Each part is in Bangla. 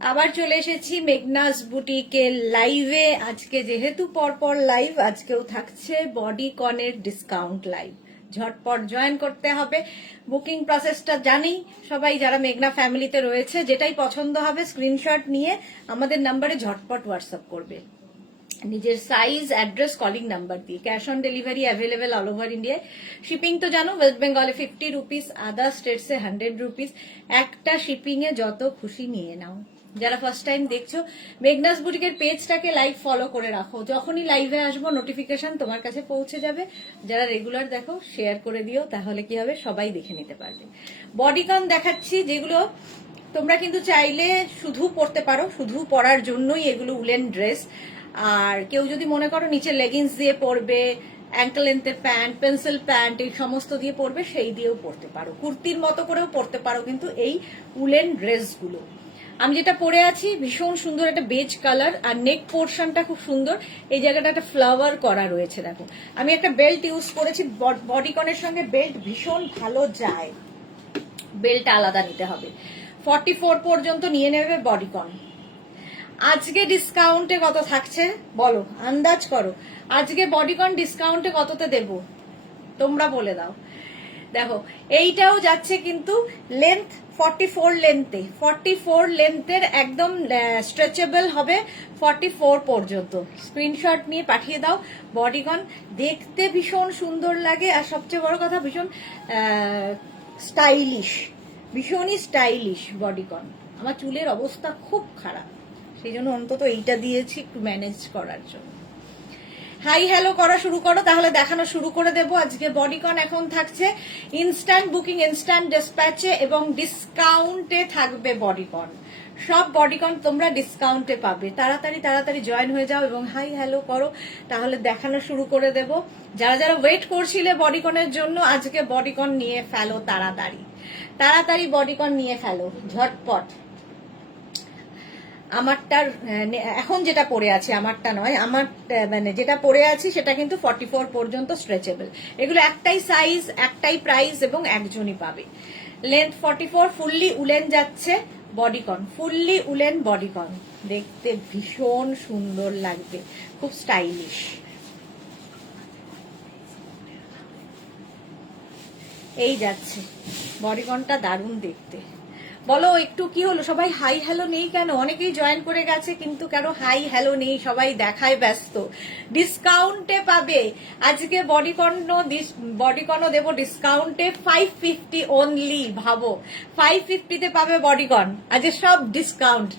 আবার চলে এসেছি মেঘনাস বুটিকের লাইভে। আজকে যেহেতু পরপর লাইভ, আজকেও থাকছে বডিকনের ডিসকাউন্ট লাইভ। ঝটপট জয়েন করতে হবে। বুকিং প্রসেসটা জানি সবাই, যারা মেঘনা ফ্যামিলিতে রয়েছে। যেটাই পছন্দ হবে স্ক্রিনশট নিয়ে আমাদের নাম্বারে ঝটপট হোয়াটসঅ্যাপ করবে, নিজের সাইজ, অ্যাড্রেস, কলিং নাম্বার দিয়ে। Cash on delivery available all over ইন্ডিয়ায়। শিপিং তো জানো, ওয়েস্ট বেঙ্গলে 50 রুপিস, আদার স্টেটসে 100 রুপিস। একটা শিপিং এ যত খুশি নিয়ে নাও। যারা ফার্স্ট টাইম দেখছো, মেঘনাস বুটিকের পেজটাকে লাইভ ফলো করে রাখো। যখনই লাইভে আসবো নোটিফিকেশন তোমার কাছে পৌঁছে যাবে। যারা রেগুলার দেখো শেয়ার করে দিও, তাহলে কি হবে, সবাই দেখে নিতে পারবে। বডিকন দেখাচ্ছি, যেগুলো তোমরা কিন্তু চাইলে শুধু পরতে পারো, শুধু পরার জন্যই এগুলো উলেন ড্রেস। আর কেউ যদি মনে করো নিচে লেগিংস দিয়ে পরবে, অ্যাঙ্কেল লেন্থের প্যান্ট, পেন্সিল প্যান্ট, এই সমস্ত দিয়ে পরবে, সেই দিয়েও পরতে পারো। কুর্তির মতো করেও পরতে পারো কিন্তু এই উলেন ড্রেসগুলো। আমি যেটা পরে আছি ভীষণ সুন্দর একটা বেজ কালার, আর নেক পোর্শনটা খুব সুন্দর। এই জায়গাটা একটা ফ্লাওয়ার করা রয়েছে, দেখো। আমি একটা বেল্ট ইউজ করেছি, বডিকনের সঙ্গে বেল্ট ভীষণ ভালো যায়। বেল্ট আলাদা নিতে হবে। 44 পর্যন্ত নিয়ে নেবে বডিকন। আজকে ডিসকাউন্টে কত থাকছে বলো, আন্দাজ করো। আজকে বডিকন ডিসকাউন্টে কততে দেব, তোমরা বলে দাও। দেখো, এইটাও যাচ্ছে কিন্তু লেন্থ 44 লেন্থে। 44 লেন্থের একদম স্ট্রেচেবল হবে 44 পর্যন্ত। স্ক্রিনশট নিয়ে পাঠিয়ে দাও। বডিকন দেখতে ভীষণ সুন্দর লাগে, আর সবচেয়ে বড় কথা ভীষণ স্টাইলিশ, ভীষণই স্টাইলিশ বডিকন। আমার চুলের অবস্থা খুব খারাপ, সেই জন্য অন্তত এইটা দিয়েছি একটু ম্যানেজ করার জন্য। হাই হ্যালো করা শুরু করো, তাহলে দেখানো শুরু করে দেবো। আজকে বডিকন এখন থাকছে ইনস্ট্যান্ট বুকিং, ইনস্ট্যান্ট ডিসপ্যাচে এবং ডিসকাউন্টে থাকবে বডিকন। সব বডিকন তোমরা ডিসকাউন্টে পাবে। তাড়াতাড়ি তাড়াতাড়ি জয়েন হয়ে যাও এবং হাই হ্যালো করো, তাহলে দেখানো শুরু করে দেব। যারা যারা ওয়েট করছিলে বডিকনের জন্য, আজকে বডিকন নিয়ে ফেলো তাড়াতাড়ি। তাড়াতাড়ি বডিকন নিয়ে ফেলো ঝটপট। আমারটার এখন যেটা পরে আছে, আমারটা নয়, আমার মানে যেটা পরে আছি সেটা কিন্তু 44 পর্যন্ত স্ট্রেচেবল। এগুলো একটাই সাইজ, একটাই প্রাইস এবং একজনই পাবে। লেন্থ 44, ফুললি উলেন যাচ্ছে বডিকন, ফুললি উলেন বডিকন। দেখতে ভীষণ সুন্দর লাগবে, খুব স্টাইলিশ। এই যাচ্ছে বডিকনটা, দারুণ দেখতে। বলো একটু কি হলো, সবাই হাই হ্যালো নেই কেন? অনেকেই জয়েন করে গেছে কিন্তু কেন হাই হ্যালো নেই, সবাই দেখায় ব্যস্ত। ডিসকাউন্টে পাবে আজকে বডিকনও দেবো ডিসকাউন্টে 550 অনলি। ভাবো, 550-তে পাবে বডিকন। আজকে সব ডিসকাউন্ট,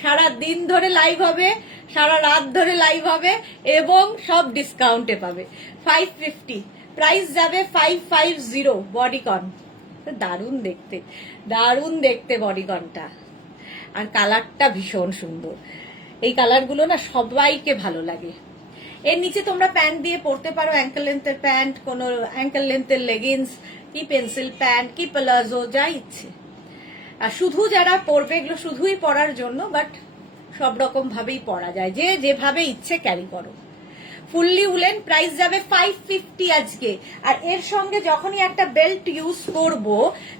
সারা দিন ধরে লাইভ হবে, সারা রাত ধরে লাইভ হবে এবং সব ডিসকাউন্টে পাবে। 550 প্রাইস যাবে 550 বডিকন। দারুণ দেখতে, দারুণ দেখতে বডিকনটা। আর কালারটা ভীষণ সুন্দর। এই কালারগুলো না সবাইকে ভালো লাগে। এর নিচে তোমরা প্যান্ট দিয়ে পরতে পারো, অ্যাঙ্কেল লেন্থের প্যান্ট, কোনো অ্যাঙ্কেল লেন্থের লেগিংস, কি পেন্সিল প্যান্ট, কি প্লাজো, যা ইচ্ছে। আর শুধু যারা পরবে, এগুলো শুধুই পরার জন্য, বাট সব রকম ভাবেই পরা যায়, যে যেভাবে ইচ্ছে ক্যারি করো। ফুললি উলেন, প্রাইস যাবে 550 আজকে। আর এর সঙ্গে যখনই একটা বেল্ট ইউজ করব,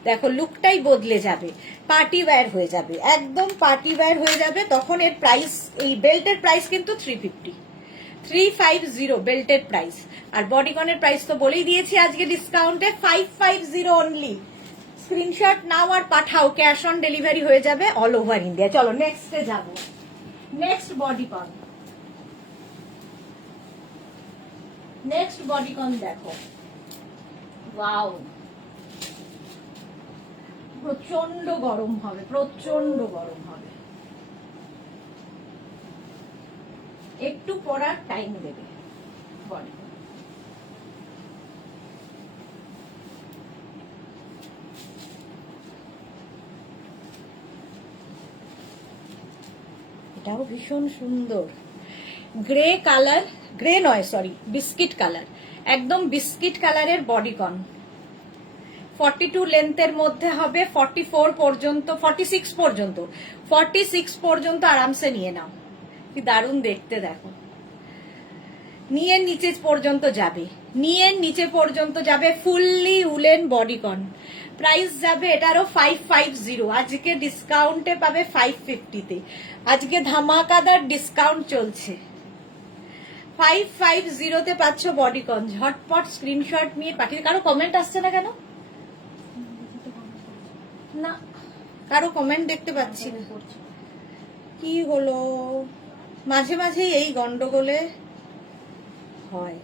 দেখো লুকটাই বদলে যাবে, পার্টি ওয়্যার হয়ে যাবে, একদম পার্টি ওয়্যার হয়ে যাবে। তখন এর প্রাইস, এই বেল্টের প্রাইস কিন্তু 350 বেল্টের প্রাইস। আর বডিকনের প্রাইস তো বলেই দিয়েছি আজকে ডিসকাউন্টে 550 অনলি। স্ক্রিনশট নাও আর পাঠাও, ক্যাশ অন ডেলিভারি হয়ে যাবে অল ওভার ইন্ডিয়া। চলো নেক্সটে যাবো। নেক্সট বডিকন, নেক্সট বডিকন দেখো। ওয়াও, প্রচন্ড গরম হবে, প্রচন্ড গরম হবে। একটু পরার টাইম দেবে বডিকন। এটাও ভীষণ সুন্দর। গ্রে কালার, গ্রে নয় সরি, বিস্কিট কালার, একদম বিস্কিট কালারের বডিকন। 42 লেন্থের মধ্যে হবে, 44 পর্যন্ত, 46 পর্যন্ত আরামসে নিয়ে নাও। কি দারুণ দেখতে দেখো। নিয়ের নিচে পর্যন্ত যাবে, নিয়ের নিচে পর্যন্ত যাবে, ফুললি উলেন বডিকন। প্রাইস যাবে এটারও 550, আজকে ডিসকাউন্টে পাবে 550-তে। আজকে ধামাকাদার ডিসকাউন্ট চলছে, 550-তে পাচ্ছ বডিকন। ঝটপট স্ক্রিনশট নিয়ে পাঠিয়ে। কারো কমেন্ট আসছে না কেন? না, কারো কমেন্ট দেখতে পাচ্ছি না, কি হলো? মাঝে মাঝেই এই গন্ডগোলে হয়।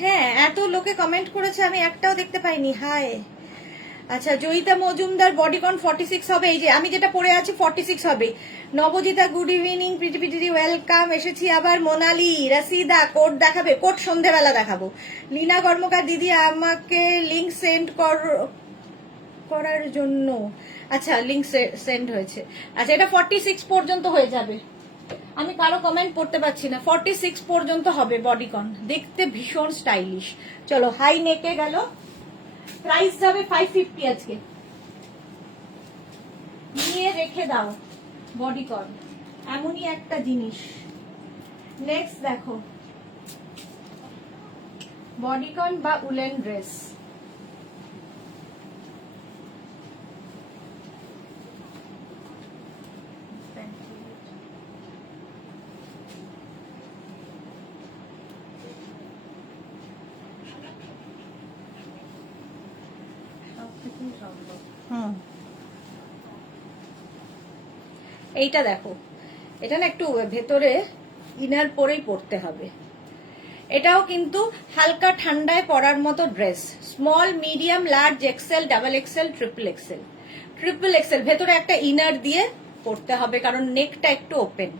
হ্যাঁ, এত লোকে কমেন্ট করেছে, আমি একটাও দেখতে পাইনি। হাই, আচ্ছা, জয়িতা মজুমদার বডিকন 46 হবে। এই যে আমি যেটা পরে আছি 46 হবে। নবজিতা গুড ইভিনিং, প্রিটি ওয়েলকাম। এসেছি আবার। মোনালি, রাসিদা কোড দেখাবে? কোড সন্ধেবেলা দেখাবো। লীনা কর্মকার দিদি আমাকে লিংক সেন্ড করার জন্য। আচ্ছা, লিংক সেন্ড হয়েছে। আচ্ছা, এটা 46 পর্যন্ত হয়ে যাবে। আমি কারো কমেন্ট পড়তে পারছি না। 46 পর্যন্ত হবে বডিকন, দেখতে ভীষণ স্টাইলিশ। চলো, হাই নেকে গেল। প্রাইস যাবে 550 আজকে, নিয়ে রেখে দাও বডিকন, এমনই একটা জিনিস। নেক্সট দেখো, বডিকন বা উলেন ড্রেস। এইটা দেখো, এটা না একটু ভেতরে ইনার পরেই পরতে হবে। এটাও কিন্তু হালকা ঠান্ডায় পরার মতো dress. Small, medium, large, XL, double XL, triple XL. Triple XL, ভেতরে একটা ইনার দিয়ে পরতে হবে কারণ নেকটা একটু ওপেন।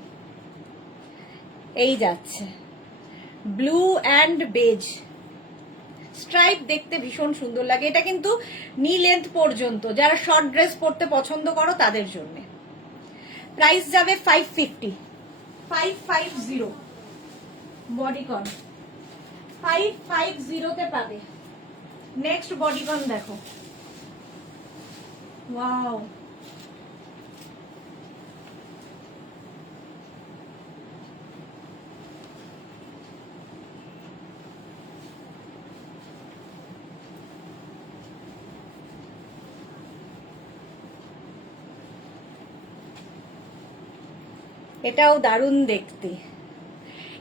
এই যাচ্ছে ব্লু অ্যান্ড বেজ স্ট্রাইপ, দেখতে ভীষণ সুন্দর লাগে। এটা কিন্তু নি লেন্থ পর্যন্ত, যারা শর্ট ড্রেস পরতে পছন্দ করো তাদের জন্য। প্রাইস যাবে 550, 550 বডিকন, 550-তে পাবে। নেক্সট বডিকন দেখো, ওয়াও, এটাও দারুণ দেখতে।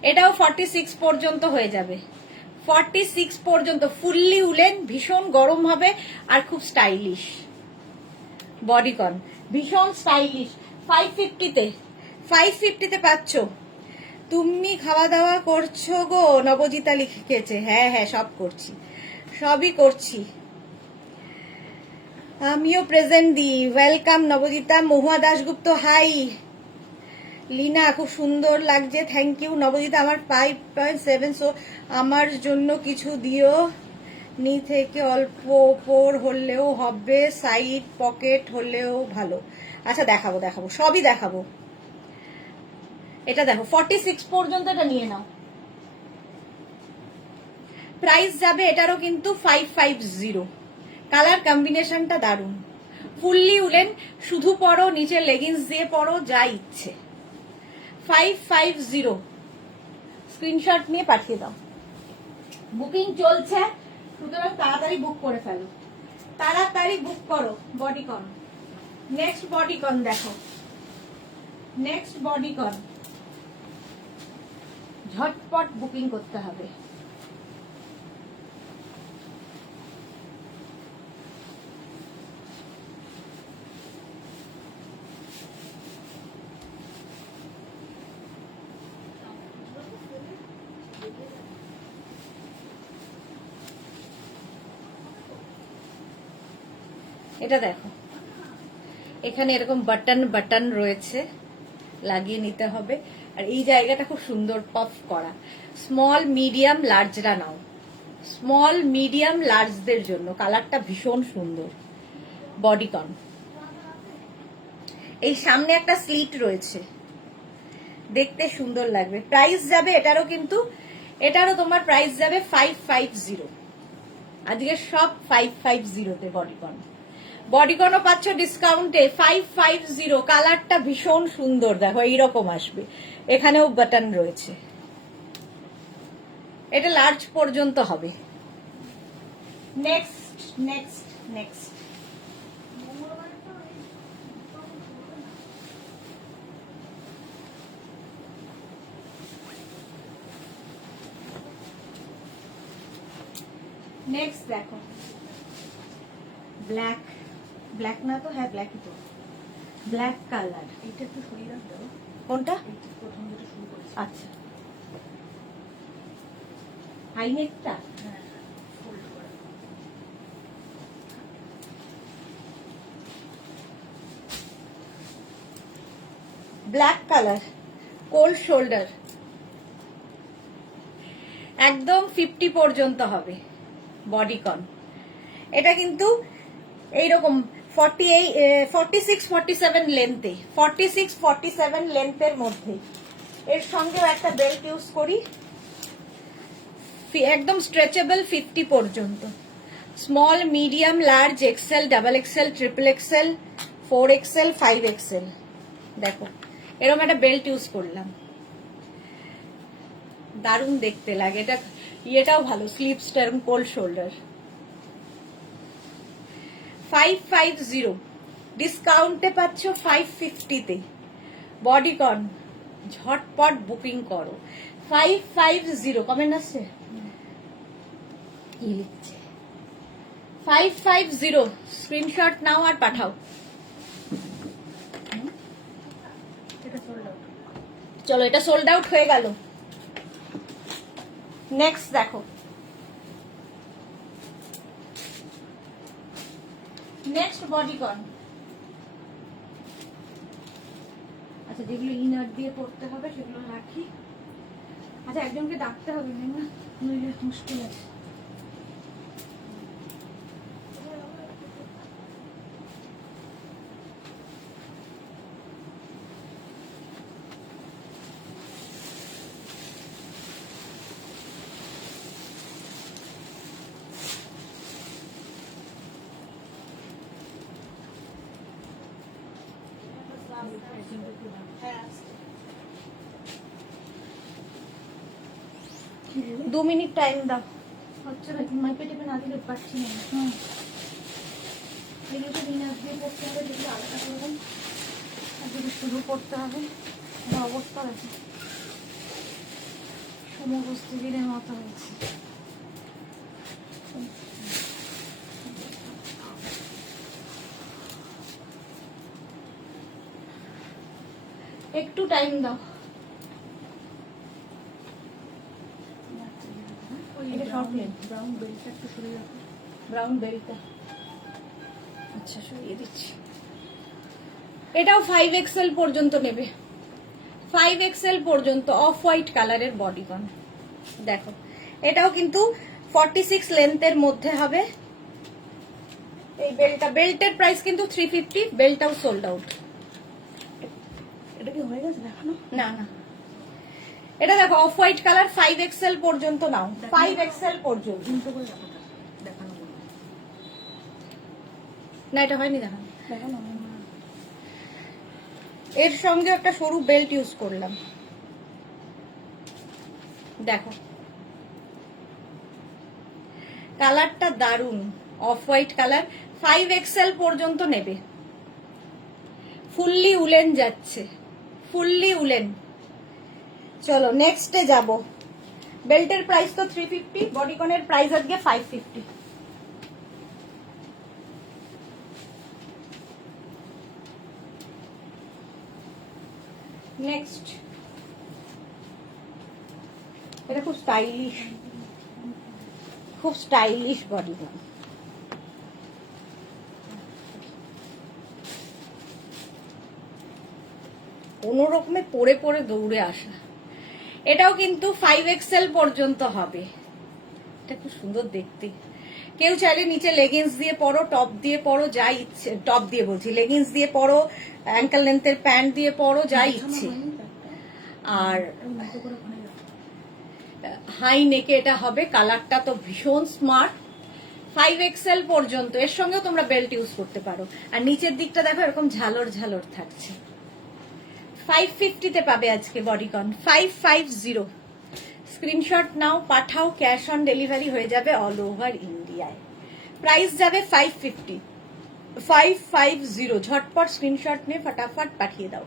এটাও 46 পর্যন্ত হয়ে যাবে, 46 পর্যন্ত। ফুললি উলেন, ভীষণ গরম হবে আর খুব স্টাইলিশ বডিকন, ভীষণ স্টাইলিশ। 550-তে, 550-তে পাচ্ছ। তুমি খাওয়া দাওয়া করছো গো? নবজিতা লিখেছে। হ্যাঁ হ্যাঁ, সব করছি, সবই করছি। আমিও প্রেজেন্ট দিই। ওয়েলকাম নবজিতা। মহুয়া দাশগুপ্ত, হাই। লীনা, খুব সুন্দর লাগছে, থ্যাংক ইউ। নবজিতা, আমার 5.7, সো আমার জন্য কিছু দিও। নি থেকে অল্প ওপর হলেও হবে, সাইড পকেট হলেও ভালো। আচ্ছা, দেখাবো দেখাবো, সবই দেখাবো। এটা দেখো 46 পর্যন্ত, এটা নিয়ে নাও। প্রাইস যাবে এটারও কিন্তু 550। কালার কম্বিনেশনটা দারুণ। ফুললি উলেন, শুধু পরো, নিচে লেগিংস দিয়ে পরো, যা ইচ্ছে। 550, স্ক্রিনশট নিয়ে পাঠিয়ে দাও। বুকিং চলছে, সুতরাং তাড়াতাড়ি বুক করে ফেলো, তাড়াতাড়ি বুক করো বডিকন। নেক্সট বডিকন দেখো, নেক্সট বডিকন, ঝটপট বুকিং করতে হবে। এটা দেখো, এখানে এরকম বাটন বাটন রয়েছে, লাগিয়ে নিতে হবে। আর এই জায়গাটা খুব সুন্দর পফ করা। স্মল, মিডিয়াম, লার্জরা নাও, স্মল, মিডিয়াম, লার্জদের জন্য। কালারটা ভীষণ সুন্দর বডিকন। এই সামনে একটা স্লিট রয়েছে, দেখতে সুন্দর লাগবে। প্রাইস যাবে এটারও কিন্তু, এটারও তোমার প্রাইস যাবে 550। আজকে সব 550-তে বডিকন। বডিকনও পাচ্ছ ডিসকাউন্টে 550। কালারটা ভীষণ সুন্দর, দেখো এইরকম আসবে, এখানেও বাটন রয়েছে, এটা লার্জ পর্যন্ত হবে। নেক্সট নেক্সট নেক্সট নেক্সট দেখো ব্ল্যাক, ব্ল্যাক না তো, হ্যাঁ ব্ল্যাকই তো, ব্ল্যাক কালার। এটা একটু সরিয়ে রাখতে হবে। কোনটা? প্রথম যেটা শুরু করেছি। আচ্ছা, হাই নেকটা। হ্যাঁ, fold করা। ব্ল্যাক কালার, কোল্ড শোল্ডার, একদম 50 পর্যন্ত হবে বডিকন। এটা কিন্তু এইরকম 46-47 লেন্থে, 46-47 লেন্থের মধ্যে। এর সঙ্গেও একটা বেল্ট ইউজ করি, একদম স্ট্রেচেবল 50 পর্যন্ত। Small, medium, large, XL, double XL, triple XL, 4XL, 5XL। দেখো এরকম একটা বেল্ট ইউজ করলাম, দারুণ দেখতে লাগে। এটা ইয়েটাও ভালো, স্লিভসটা এরকম কোল্ড শোল্ডার। 550 ডিসকাউন্টে পাচ্ছ 550-তে বডিকন। ঝটপট বুকিং করো। 550 কমেন্ট আসছে, কি লিখছে? 550 স্ক্রিনশট নাও আর পাঠাও। এটা sold out। চলো, এটা সোল্ড আউট হয়ে গেল। নেক্সট দেখো, নেক্সট বডিকন। আচ্ছা, যেগুলো ইনার দিয়ে পড়তে হবে সেগুলো রাখি। আচ্ছা, একজনকে ডাকতে হবে না, নইলে মুশকিল আছে। কি বলবো? 2 মিনিট টাইম দাও। হচ্ছে না, মাইপে টেপে না দিলে পারছি না। এগুলো তো দিন আজ দিয়ে পড়তে হবে, যেগুলো আলাদা করবেন। আর যদি শুরু করতে হবে, আমার অবস্থা আছে সমবস্তিদের মতো হয়েছে। একটু টাইম দাও। এটা short length। ব্রাউন বেল্টটা একটু সরিয়ে রাখো। ব্রাউন বেল্টটা আচ্ছা সরিয়ে দিচ্ছি। এটাও 5XL পর্যন্ত নেবে, 5XL পর্যন্ত। অফ হোয়াইট কালারের বডিকন। দেখো এটাও কিন্তু 46 লেন্থের মধ্যে হবে। এই বেল্টটা, বেল্টের প্রাইস কিন্তু 350, বেল্টটাও সোল্ড আউট। এটা কি হয়ে গেছে দেখানো? না না, এটা দেখো অফ হোয়াইট কালার, 5XL পর্যন্ত নাও, 5XL পর্যন্ত। উল্টো করে রাখো, দেখানো বলবো। না এটা হয়নি, দেখো দেখানো এর সঙ্গে একটা সরু বেল্ট ইউজ করলাম। দেখো কালারটা দারুন, অফ হোয়াইট কালার, 5XL পর্যন্ত নেবে। ফুললি উলেন যাচ্ছে, ফুললি উলেন। চলো নেক্সটে যাব। বেল্টের প্রাইস তো 350, বডিকনের প্রাইস আজকে 550। নেক্সট, এটা খুব স্টাইলিশ, খুব স্টাইলিশ বডিকন। কোনো রকমে পরে পরে দৌড়ে আসা। এটাও কিন্তু 5XL পর্যন্ত হবে। এটা খুব সুন্দর দেখতে। কেউ চাইলে নিচে লেগিংস দিয়ে পরো, টপ দিয়ে পরো, যা ইচ্ছে। টপ দিয়ে বলছি, লেগিংস দিয়ে পরো, অ্যাঙ্কেল লেন্থের প্যান্ট দিয়ে পরো, যা ইচ্ছে। আর উল্টো করে ওখানে রাখো। হাই নেকে এটা হবে। কালারটা তো ভীষণ স্মার্ট, 5XL পর্যন্ত, এর সঙ্গেও তোমরা বেল্ট ইউজ করতে পারো। আর নিচের দিকটা দেখো এরকম ঝালর ঝালর থাকছে। 550 তে পাবে আজকে বডিকন, 550। স্ক্রিনশট নাও, পাঠাও, ক্যাশ অন ডেলিভারি হয়ে যাবে অল ওভার ইন্ডিয়ায়। প্রাইস যাবে 550, 550। ঝটপট স্ক্রিনশট নিয়ে ফটাফট পাঠিয়ে দাও,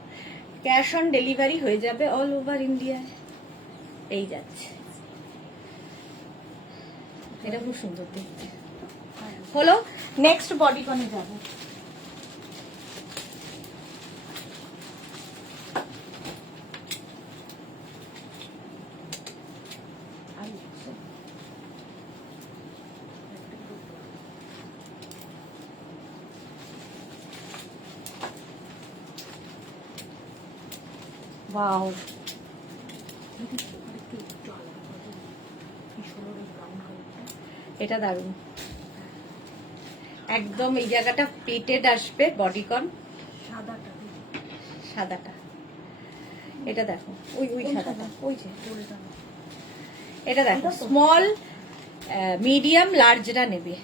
ক্যাশ অন ডেলিভারি হয়ে যাবে অল ওভার ইন্ডিয়ায়। এই যাচ্ছে, এটা খুব সুন্দর দেখতে হলো। নেক্সট বডিকনে যাবো। ওয়াও, এটা দারুণ, একদম এই জায়গাটা পেটেড আসবে বডিকন, সাদাটা। এটা দেখো, ওই ওই সাদাটা, ওই যে এটা দেখো, স্মল মিডিয়াম লার্জরা নেবে,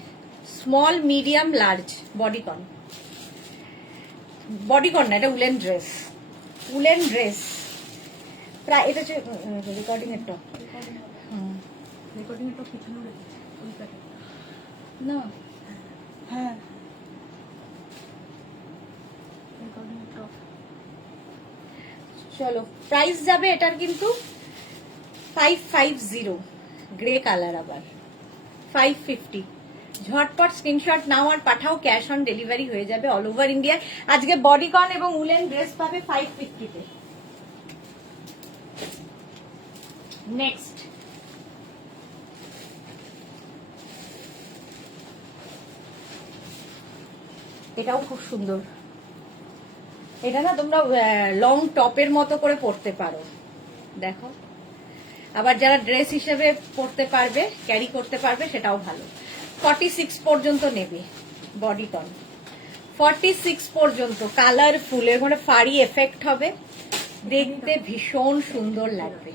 small medium large bodycon. Bodycon না, এটা উলেন ড্রেস, উলেন ড্রেস। প্রায় এটা হচ্ছে রেকর্ডিং এর টপ। না, হ্যাঁ চলো, প্রাইস যাবে এটার কিন্তু 550, গ্রে কালার, আবার 550। ঝটপট স্ক্রিনশট নাও আর পাঠাও, ক্যাশ অন ডেলিভারি হয়ে যাবে অল ওভার ইন্ডিয়ায়। আজকে বডিকন এবং উলেন ড্রেস পাবে 550 তে। নেক্সট, এটাও খুব সুন্দর। এটা না তোমরা লং টপের মতো করে পরতে পারো, দেখো। আবার যারা ড্রেস হিসেবে পরতে পারবে, ক্যারি করতে পারবে, সেটাও ভালো। 46 পর্যন্ত নেবে বডিকন, 46 পর্যন্ত। কালারফুল, এর মধ্যে ফাড়ি এফেক্ট হবে, দেখতে ভীষণ সুন্দর লাগবে।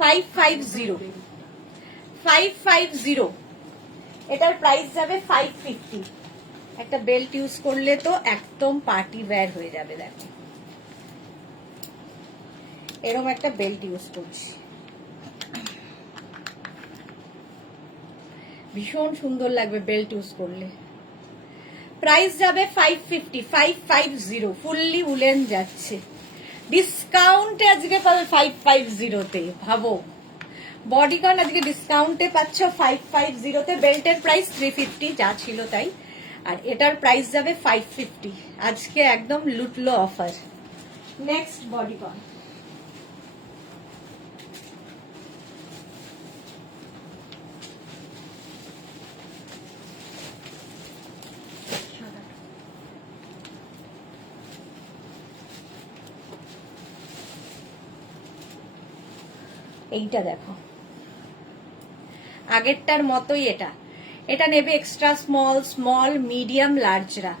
550, 550। এটার প্রাইস যাবে 550। একটা বেল্ট ইউজ করলে তো একদম পার্টি ওয়্যার হয়ে যাবে। দেখো এরকম একটা বেল্ট ইউজ করছি, ভীষণ সুন্দর লাগবে বেল্ট ইউজ করলে। প্রাইস যাবে 550, 550। ফুললি উলেন যাচ্ছে, ডিসকাউন্টে আজকে পাবে 550 তে। ভাবো, বডিকন আজকে ডিসকাউন্টে পাচ্ছ 550 তে। বেল্টের প্রাইস 350, যা ছিল তাই। আর এটার প্রাইস যাবে 550। আজকে একদম লুটলো অফার। নেক্সট বডিকন, এইটা দেখো, আগেরটার মতোই এটা। এটা নেবে এক্সট্রা স্মল, স্মল, মিডিয়াম, লার্জরা।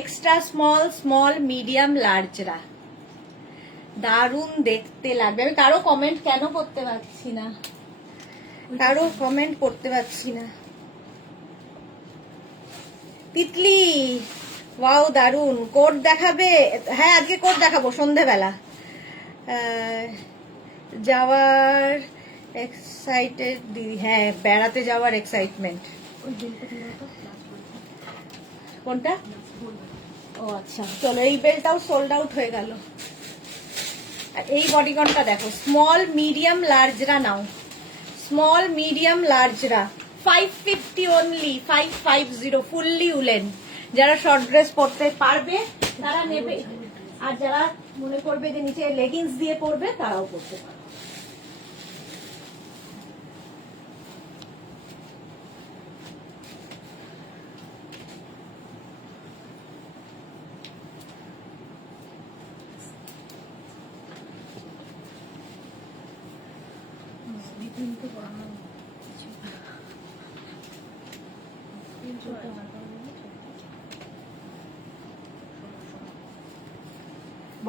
এক্সট্রা স্মল, স্মল, মিডিয়াম, লার্জরা। দারুণ দেখতে লাগবে। আমি কারো কমেন্ট কেন করতে পারছি না, কারো কমেন্ট করতে পারছি না। তিতলি, ওয়াও দারুণ। কোট দেখাবে? হ্যাঁ আজকে কোট দেখাবো সন্ধেবেলা। যাওয়ার এক্সাইটেড দিদি, হ্যাঁ বেড়াতে যাওয়ার এক্সাইটমেন্ট। কোনটা? ও আচ্ছা, চলো এই বেলটাও সোল্ড আউট হয়ে গেল। আর এই বডিকনটা দেখো, স্মল, মিডিয়াম, লার্জরা নাও, স্মল, মিডিয়াম, লার্জরা। 550 অনলি, 550। Fully woollen. যারা শর্ট ড্রেস পরতে পারবে তারা নেবে, আর যারা মনে করবে যে নিচে লেগিংস দিয়ে পরবে তারাও পরতে পারবে।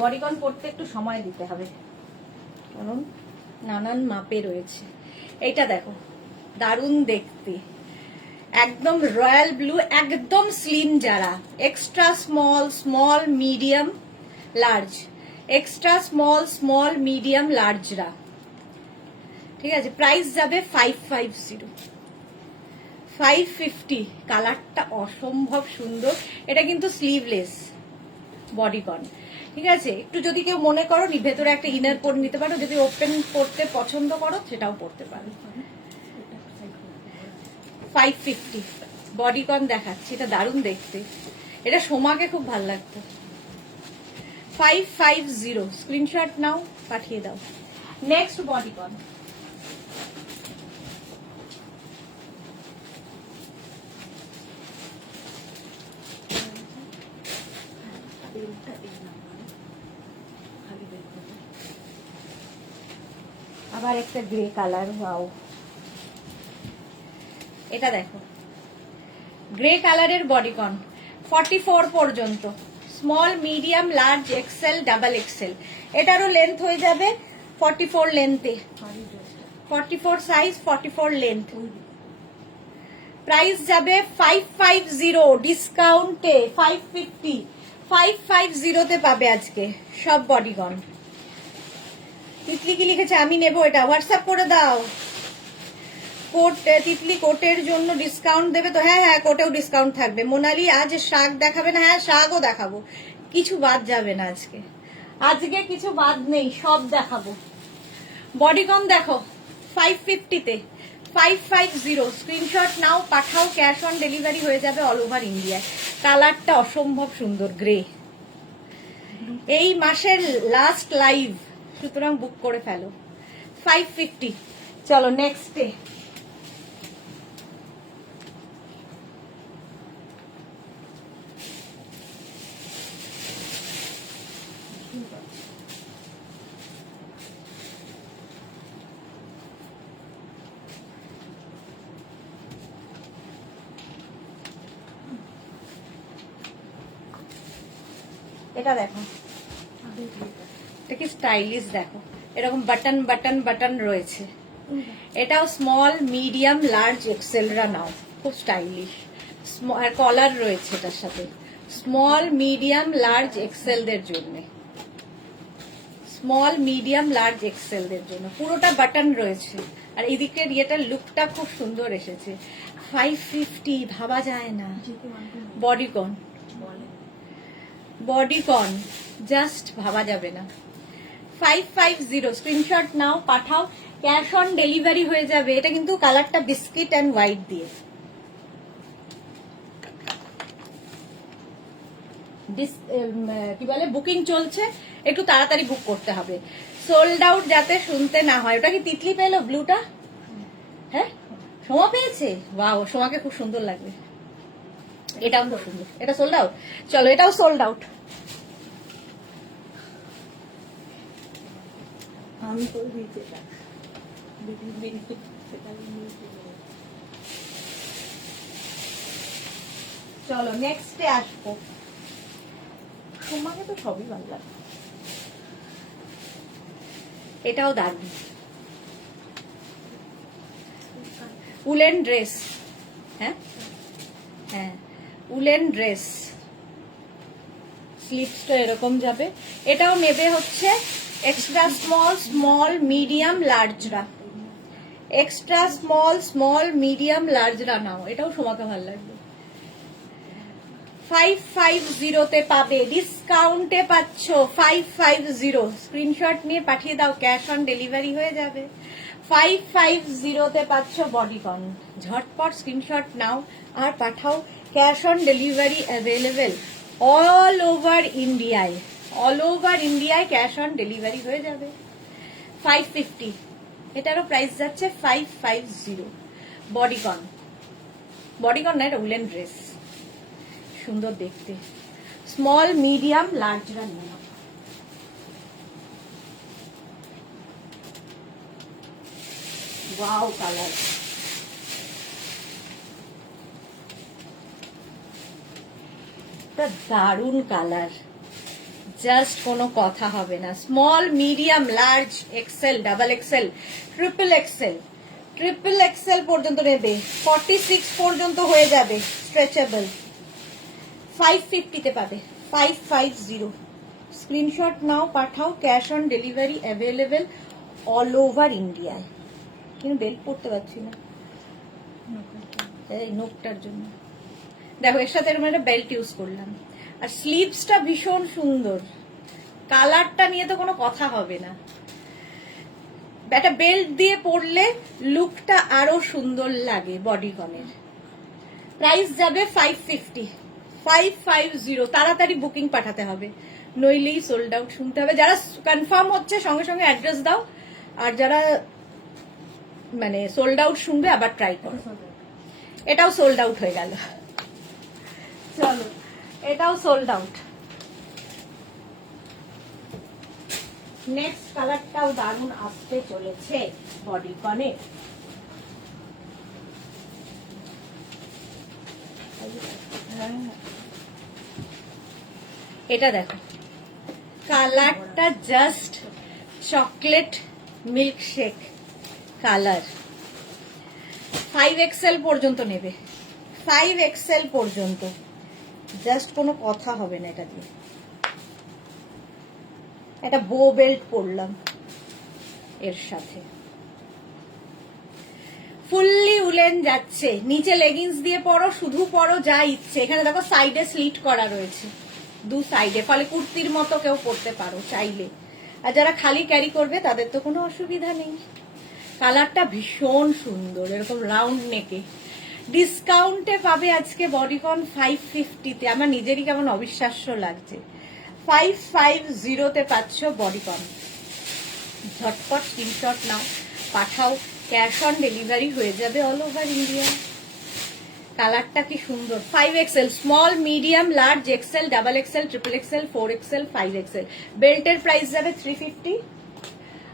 বডিকন পরতে একটু সময় দিতে হবে, কারণ নানান মাপে রয়েছে। এইটা দেখো, দারুণ দেখতে। একদম রয়্যাল ব্লু, একদম স্লিম যারা, extra small, small medium large, extra small, small medium লার্জরা, ঠিক আছে। প্রাইস যাবে 550, 550। কালারটা অসম্ভব সুন্দর। এটা কিন্তু স্লিভলেস বডিকন, ঠিক আছে। একটু যদি কেউ মনে করো ভেতরে একটা ইনার পরে নিতে পারো, যদি ওপেন পরতে পছন্দ করো সেটাও পরতে পারো। 550 বডিকন দেখাচ্ছি, এটা দারুণ দেখতে, এটা সোমাকে খুব ভালো লাগতো। 550 স্ক্রিনশট নাও, পাঠিয়ে দাও। নেক্সট বডিকন, আবার একটা গ্রে কালার। ওয়াও, এটা দেখো গ্রে কালারের বডিকন, 44 পর্যন্ত, small medium large XL double Excel. এটারও লেন্থ হয়ে যাবে 44 লেন্থে, 44 সাইজ, 44 লেন্থ। প্রাইস যাবে 550, ডিসকাউন্টে 550, 550 তে পাবে আজকে সব বডিকন। তিতলি কি লিখেছে? আমি নেবো এটা, হোয়াটসঅ্যাপ করে দাও। কোট, তিতলি কোটের জন্য ডিসকাউন্ট দেবে তো? হ্যাঁ হ্যাঁ, কোটেও ডিসকাউন্ট থাকবে। মোনালি আজ শাক দেখাবে না? হ্যাঁ শাকও দেখাবো, কিছু বাদ যাবে না আজকে, আজকে কিছু বাদ নেই, সব দেখাবো। বডিকন দেখো 550 তে, 550 স্ক্রিনশট নাও, পাঠাও, ক্যাশ অন ডেলিভারি হয়ে যাবে অল ওভার ইন্ডিয়ায়। কালারটা অসম্ভব সুন্দর, গ্রে। এই মাসের লাস্ট লাইভ, সুতরাং বুক করে ফেলো। 550। চলো নেক্সটে, এটা দেখো, এটা কি স্টাইলিশ দেখো, এরকম বাটন বাটন বাটন রয়েছে। এটাও স্মল মিডিয়াম লার্জ এক্সেলরা নাও, খুব স্টাইলিশ। আর কলার রয়েছে এটার সাথে, স্মল মিডিয়াম লার্জ এক্সেলদের জন্য, স্মল মিডিয়াম লার্জ এক্সেলদের জন্য পুরোটা বাটন রয়েছে। আর এদিকের ইয়েটার লুকটা খুব সুন্দর এসেছে। 550, ভাবা যায় না। বডিকন, বডিকন জাস্ট ভাবা যাবে না। 550 স্ক্রিনশট নাও, পাঠাও, ক্যাশ অন ডেলিভারি হয়ে যাবে। এটা কিন্তু কালারটা বিস্কিট অ্যান্ড হোয়াইট দিয়ে, কি বলে, বুকিং চলছে, একটু তাড়াতাড়ি বুক করতে হবে, সোল্ড আউট যাতে শুনতে না হয়। ওটা কি তিতলি পেলো ব্লুটা? হ্যাঁ সোমা পেয়েছে, বাহ, সোমাকে খুব সুন্দর লাগবে। এটাও খুব সুন্দর, এটা সোল্ড আউট। চলো এটাও সোল্ড আউট। আমি করে দিয়েছি এটা। চলো নেক্সটে আসবো। সোমাকে তো সবই ভালো লাগে। এটাও দারুণ, উলেন ড্রেস। হ্যাঁ হ্যাঁ, উলেন ড্রেস, স্লিভসটা এরকম যাবে। এটাও নেবে হচ্ছে এক্সট্রা স্মল, স্মল মিডিয়াম লার্জরা, এক্সট্রা স্মল, স্মল মিডিয়াম লার্জরা নাও। এটাও সোমাকে ভালো লাগবে। 550 তে পাবে, ডিসকাউন্টে পাচ্ছ 550। স্ক্রিনশট নিয়ে পাঠিয়ে দাও, ক্যাশ অন ডেলিভারি হয়ে যাবে। 550 তে পাচ্ছ বডিকন, ঝটপট স্ক্রিনশট নাও আর পাঠাও, cash on delivery available all over ইন্ডিয়ায়, অল ওভার ইন্ডিয়ায় ক্যাশ অন ডেলিভারি হয়ে যাবে। 550, এটারও প্রাইস যাচ্ছে 550। বডিকন, বডিকন না, এটা উলেন ড্রেস, সুন্দর দেখতে। স্মল মিডিয়াম লার্জরা নিয়ে, ওয়াও কালার, দারুন কালার, জাস্ট কোনো কথা হবে না। Small medium large XL double XL triple XL triple XL পর্যন্ত নেবে, 46 পর্যন্ত হয়ে যাবে স্ট্রেচেবল। 550 তে পাবে, 550। স্ক্রিনশট নাও, পাঠাও, cash on delivery available all over ইন্ডিয়ায়। কিন্তু বেল্ট পড়তে পারছি না এই নোকটার জন্য। দেখো এর সাথে এরকম একটা বেল্ট ইউজ করলাম, আর স্লিভসটা ভীষণ সুন্দর, কালারটা নিয়ে তো কোনো কথা হবে না। একটা বেল্ট দিয়ে পরলে লুকটা আরো সুন্দর লাগে বডিকনের। প্রাইস যাবে 550, 550। তাড়াতাড়ি বুকিং পাঠাতে হবে, নইলেই সোল্ড আউট শুনতে হবে। যারা কনফার্ম হচ্ছে সঙ্গে সঙ্গে অ্যাড্রেস দাও, আর যারা মানে সোল্ড আউট শুনবে আবার ট্রাই করো। এটাও সোল্ড আউট হয়ে গেল, চলো এটাও সোল্ড আউট। নেক্সট কালারটাও দারুণ আসতে চলেছে বডিকনে। এটা দেখো, কালারটা just chocolate milkshake colour. 5XL পর্যন্ত নেবে, 5XL পর্যন্ত, জাস্ট কোনো কথা হবে না এটা দিয়ে। একটা বো বেল্ট পরলাম এর সাথে, ফুললি উলেন যাচ্ছে, নিচে লেগিংস দিয়ে পরো, শুধু পরো যা ইচ্ছে। এখানে দেখো সাইডে স্লিট করা রয়েছে দু সাইডে, ফলে কুর্তির মতো কেউ পরতে পারো চাইলে। আর যারা খালি ক্যারি করবে তাদের তো কোনো অসুবিধা নেই। কালারটা ভীষণ সুন্দর, এরকম রাউন্ড নেকে। ডিসকাউন্টে পাবে আজকে বডিকন 550-তে। আমার নিজেরই কেমন অবিশ্বাস্য লাগছে। 550-তে পাচ্ছ বডিকন। ঝটপট স্ক্রিনশট নাও, পাঠাও, ক্যাশ অন ডেলিভারি হয়ে যাবে অল ওভার ইন্ডিয়া। কালারটা কি সুন্দর। 5XL, small, medium, large, XL, double XL, triple XL, 4XL, 5XL। বেল্টের প্রাইস যাবে 350,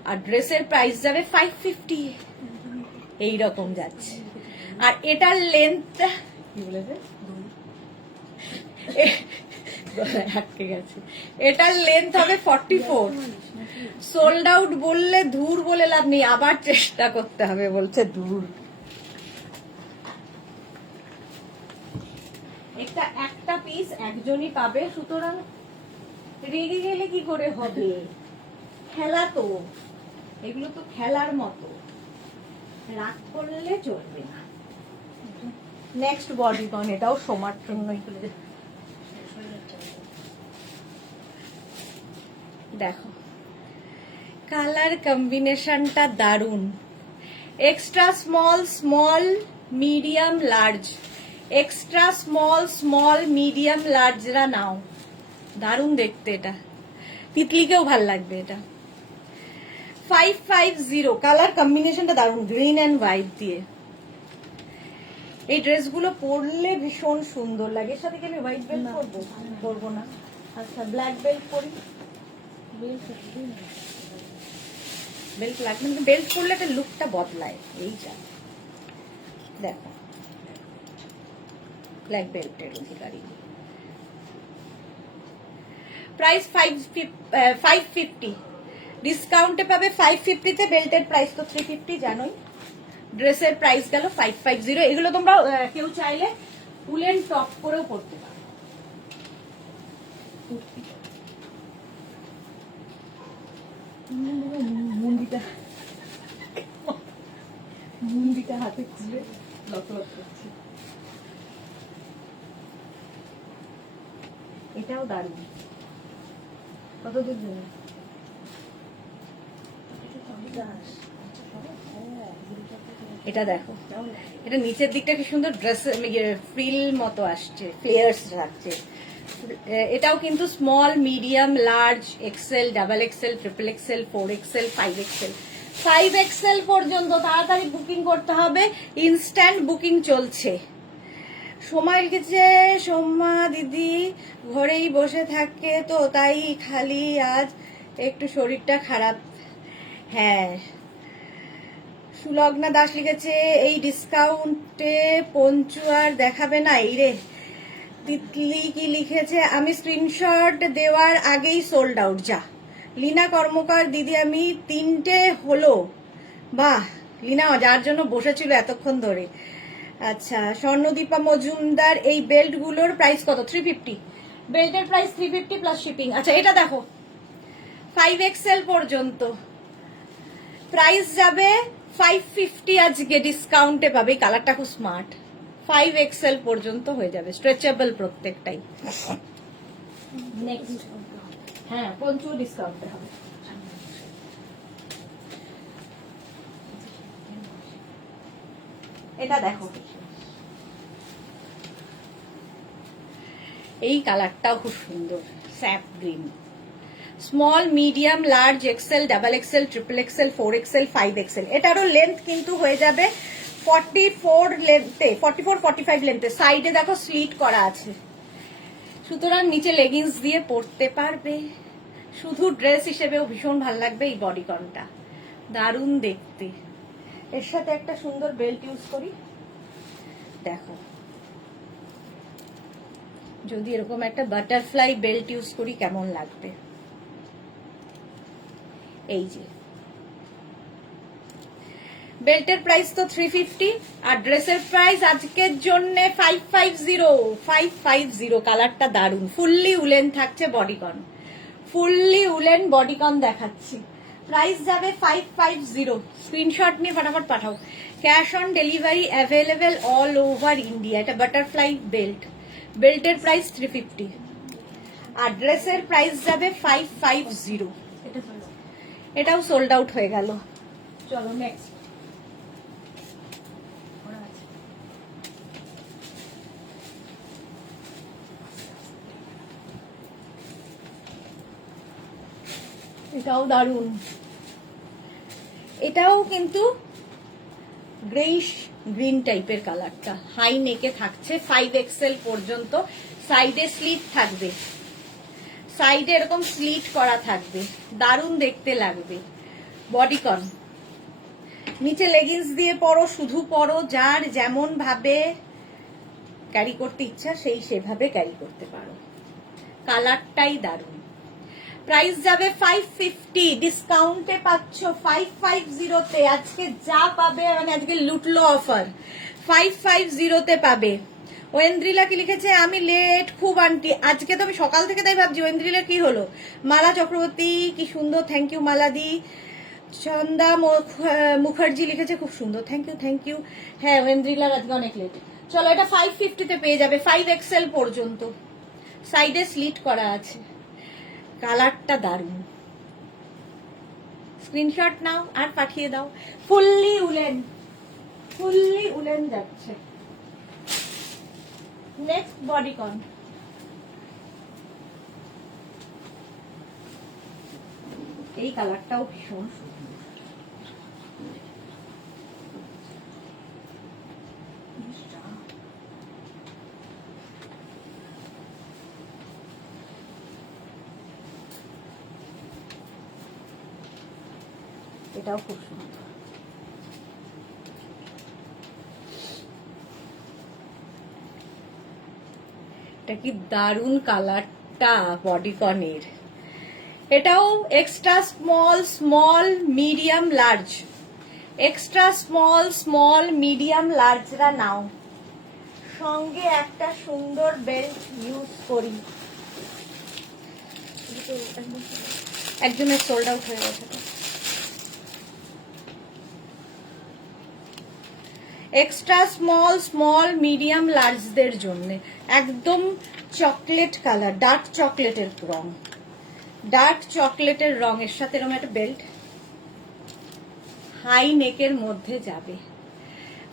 আর ড্রেসের প্রাইস যাবে 550। এইরকম যাচ্ছে। আর এটার লেন্থ কি বলেছে, আটকে গেছে। এটার লেন্থ হবে 44। সোল্ড আউট বললে ধুর বলে লাভ নেই, আবার চেষ্টা করতে হবে বলছে ধুর। এটা একটা পিস একজনই পাবে, সুতরাং রেগে গেলে কি করে হবে? খেলা তো, এগুলো তো খেলার মতো, রাগ করলে চলবে না। নেক্সট বডিকন, এটাও সোমার জন্যই। দেখো কালার কম্বিনেশনটা দারুন। Extra small, small, medium, large, extra small, small, medium, লার্জরা নাও। দারুন দেখতে, এটা তিতলিকেও ভাল লাগবে। এটা 550। কালার কম্বিনেশনটা দারুন, গ্রিন এন্ড হোয়াইট দিয়ে। এই ড্রেসগুলো পরলে ভীষণ সুন্দর লাগে। এর সাথে কি আমি হোয়াইট বেল্ট পরবো? পরবো না। আচ্ছা, ব্ল্যাক বেল্ট পরি। বেল্ট লাগবে না, বেল্ট পরলে একটা লুকটা বদলায়। এইটা দেখো, ব্ল্যাক বেল্টের অধিকারী। প্রাইস 550, ডিসকাউন্টে পাবে 550-তে। বেল্টের প্রাইস তো 350 জানোই। ড্রেসের প্রাইস গেল 550। এগুলো তোমরা কেউ চাইলে উলেন টপ করেও পরতে পারো। মুন্ডিটা হাতে খুলে লক করছি। এটাও দারুণ। কত দূর যাবে? এটা দেখো, এটা নিচের দিকটা কি সুন্দর, ড্রেস ফ্রিল মতো আসছে, ফ্লেয়ার্স রাখছে। এটাও কিন্তু small, medium, large, XL, double XL, triple XL, 4XL, 5XL। 5XL পর্যন্ত তাড়াতাড়ি বুকিং করতে হবে, ইনস্ট্যান্ট বুকিং চলছে। সময় লিখেছে সোমা দিদি ঘরেই বসে থাকে তো তাই খালি আজ একটু শরীরটা খারাপ। হ্যাঁ, সুলগ্না দাস লিখেছে এই ডিসকাউন্টে পঞ্চু আর দেখাবে না। এই রে তিতলি কি লিখেছে, আমি স্ক্রিনশট দেওয়ার আগেই সোল্ড আউট। যা। লীনা কর্মকার দিদি আমি 3টে হলো, বাহ লিনা যার জন্য বসেছিল এতক্ষণ ধরে। আচ্ছা, স্বর্ণদীপা মজুমদার, এই বেল্ট গুলোর প্রাইস কত? 350। বেল্টের প্রাইস 350 প্লাস শিপিং। আচ্ছা, এটা দেখো 5XL পর্যন্ত প্রাইস যাবে 550, আজকে ডিসকাউন্টে পাবে। কালারটা খুব স্মার্ট। 5XL পর্যন্ত হয়ে যাবে, স্ট্রেচেবল প্রত্যেকটাই। নেক্সট, হ্যাঁ পঞ্চু ডিসকাউন্টে হবে। এটা দেখো, এই কালারটাও খুব সুন্দর, sap green. Small, medium, large, XL, double XL, triple XL, 4XL, 5XL। এটারও লেন্থ কিন্তু হয়ে যাবে 44 লেন্থে, 44-45 লেন্থে। সাইডে দেখো স্লিট করা আছে, সুতরাং নিচে লেগিংস দিয়ে পরতে পারবে। শুধু ড্রেস হিসেবেও ভীষণ ভালো লাগবে এই বডিকনটা, দারুণ দেখতে। এর সাথে একটা সুন্দর বেল্ট ইউজ করি, দেখো যদি এরকম একটা বাটারফ্লাই বেল্ট ইউজ করি কেমন লাগবে। এই যে বেল্টের প্রাইস তো 350, আর ড্রেসের প্রাইস আজকের জন্য 550। কালারটা দারুন, ফুললি উলেন থাকছে বডিকন, ফুললি উলেন বডিকন দেখাচ্ছি। প্রাইস যাবে 550। স্ক্রিনশট নিয়ে ফটাফট পাঠাও। Cash on delivery available all over India. এটা বাটারফ্লাই বেল্ট, বেল্টের প্রাইস 350, আর ড্রেসের প্রাইস যাবে 550। এটাও সোল্ড আউট হয়ে গেল। চলো নেক্সট। এটাও দারুন, এটাও কিন্তু গ্রেইশ গ্রিন টাইপের কালারটা। হাই নেকে থাকছে, 5XL পর্যন্ত। সাইডে স্লিট থাকবে, সাইডে এরকম স্লিট করা থাকবে, দারুন দেখতে লাগবে। বডিকন, নিচে লেগিংস দিয়ে পরো, শুধু পরো, যার যেমন ভাবে ক্যারি করতে ইচ্ছা সেই সেভাবে ক্যারি করতে পারো। কালারটাই দারুন। প্রাইস যাবে 550, ডিসকাউন্টে পাচ্ছ 550-তে। আজকে যা পাবে, মানে আজকে লুটলো অফার, 550-তে পাবে। ঐন্দ্রিলা কি লিখেছে? আমি লেট খুব আন্টি। আজকে তো আমি সকাল থেকে তাই ভাবছি ঐন্দ্রিলা কি হলো। মালা চক্রবর্তী, কি সুন্দর, থ্যাংক ইউ মালাদি। চন্দা মুখার্জি লিখেছে খুব সুন্দর, থ্যাংক ইউ। হ্যাঁ ঐন্দ্রিলার আজকে অনেক লেট। চলো, এটা 550-তে পেয়ে যাবে, 5XL পর্যন্ত। সাইডে স্লিট করা আছে, কালারটা দারুন। স্ক্রিনশট নাও আর পাঠিয়ে দাও। ফুললি উলেন, ফুললি উলেন যাচ্ছে। নেক্সট বডিকন, এই কালারটাও ভীষণ সুন্দর। এটাও খুব সুন্দর। এটা কি দারুন কালারটা বডিকনের। এটাও extra small, small, medium, large. Extra small, small, medium, লার্জরা নাও। সঙ্গে একটা সুন্দর বেল্ট ইউজ করি। একজনের সোল্ড আউট হয়ে গেছে। এক্সট্রা স্মল, স্মল, মিডিয়াম, লার্জদের জন্য একদম চকলেট কালার, ডার্ক চকলেটের রং, ডার্ক চকলেটের রঙের সাথে এরকম একটা বেল্ট, হাই নেকের মধ্যে যাবে।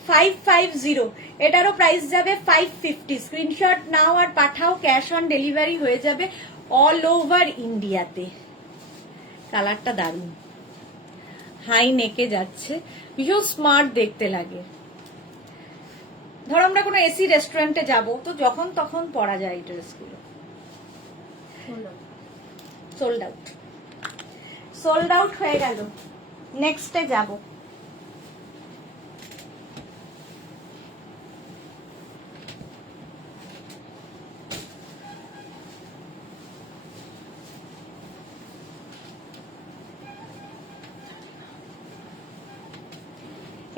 550, এটারও প্রাইস যাবে 550। স্ক্রিনশট নাও আর পাঠাও, ক্যাশ অন ডেলিভারি হয়ে যাবে অল ওভার ইন্ডিয়াতে। কালারটা দারুন, হাই নেকে যাচ্ছে, ভীষণ স্মার্ট দেখতে লাগে। ধরো আমরা কোনো এসি রেস্টুরেন্টে যাবো, তো যখন তখন পরা যায় এই ড্রেসগুলো। সোল্ড আউট, সোল্ড আউট হয়ে গেল। নেক্সটে যাব।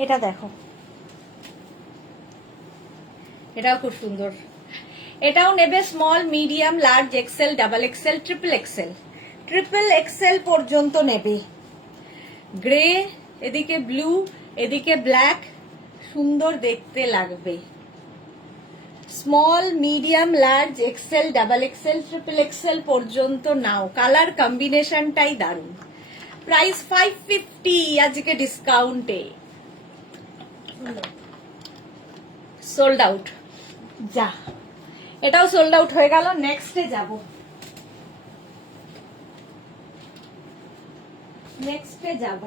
এটা দেখো, এটাও খুব সুন্দর। এটাও নেবে small, medium, large, XL, double XL, triple XL. Triple XL পর্যন্ত নেবে। গ্রে, এদিকে ব্লু, এদিকে ব্ল্যাক, সুন্দর দেখতে লাগবে। Small, medium, large, XL, double XL, triple XL পর্যন্ত নাও। কালার কম্বিনেশনটাই দারুণ। প্রাইস 550 আজকে ডিসকাউন্টে। Sold out. যা, এটাও সোল্ড আউট হয়ে গেল। নেক্সটে যাব। নেক্সটে যাব।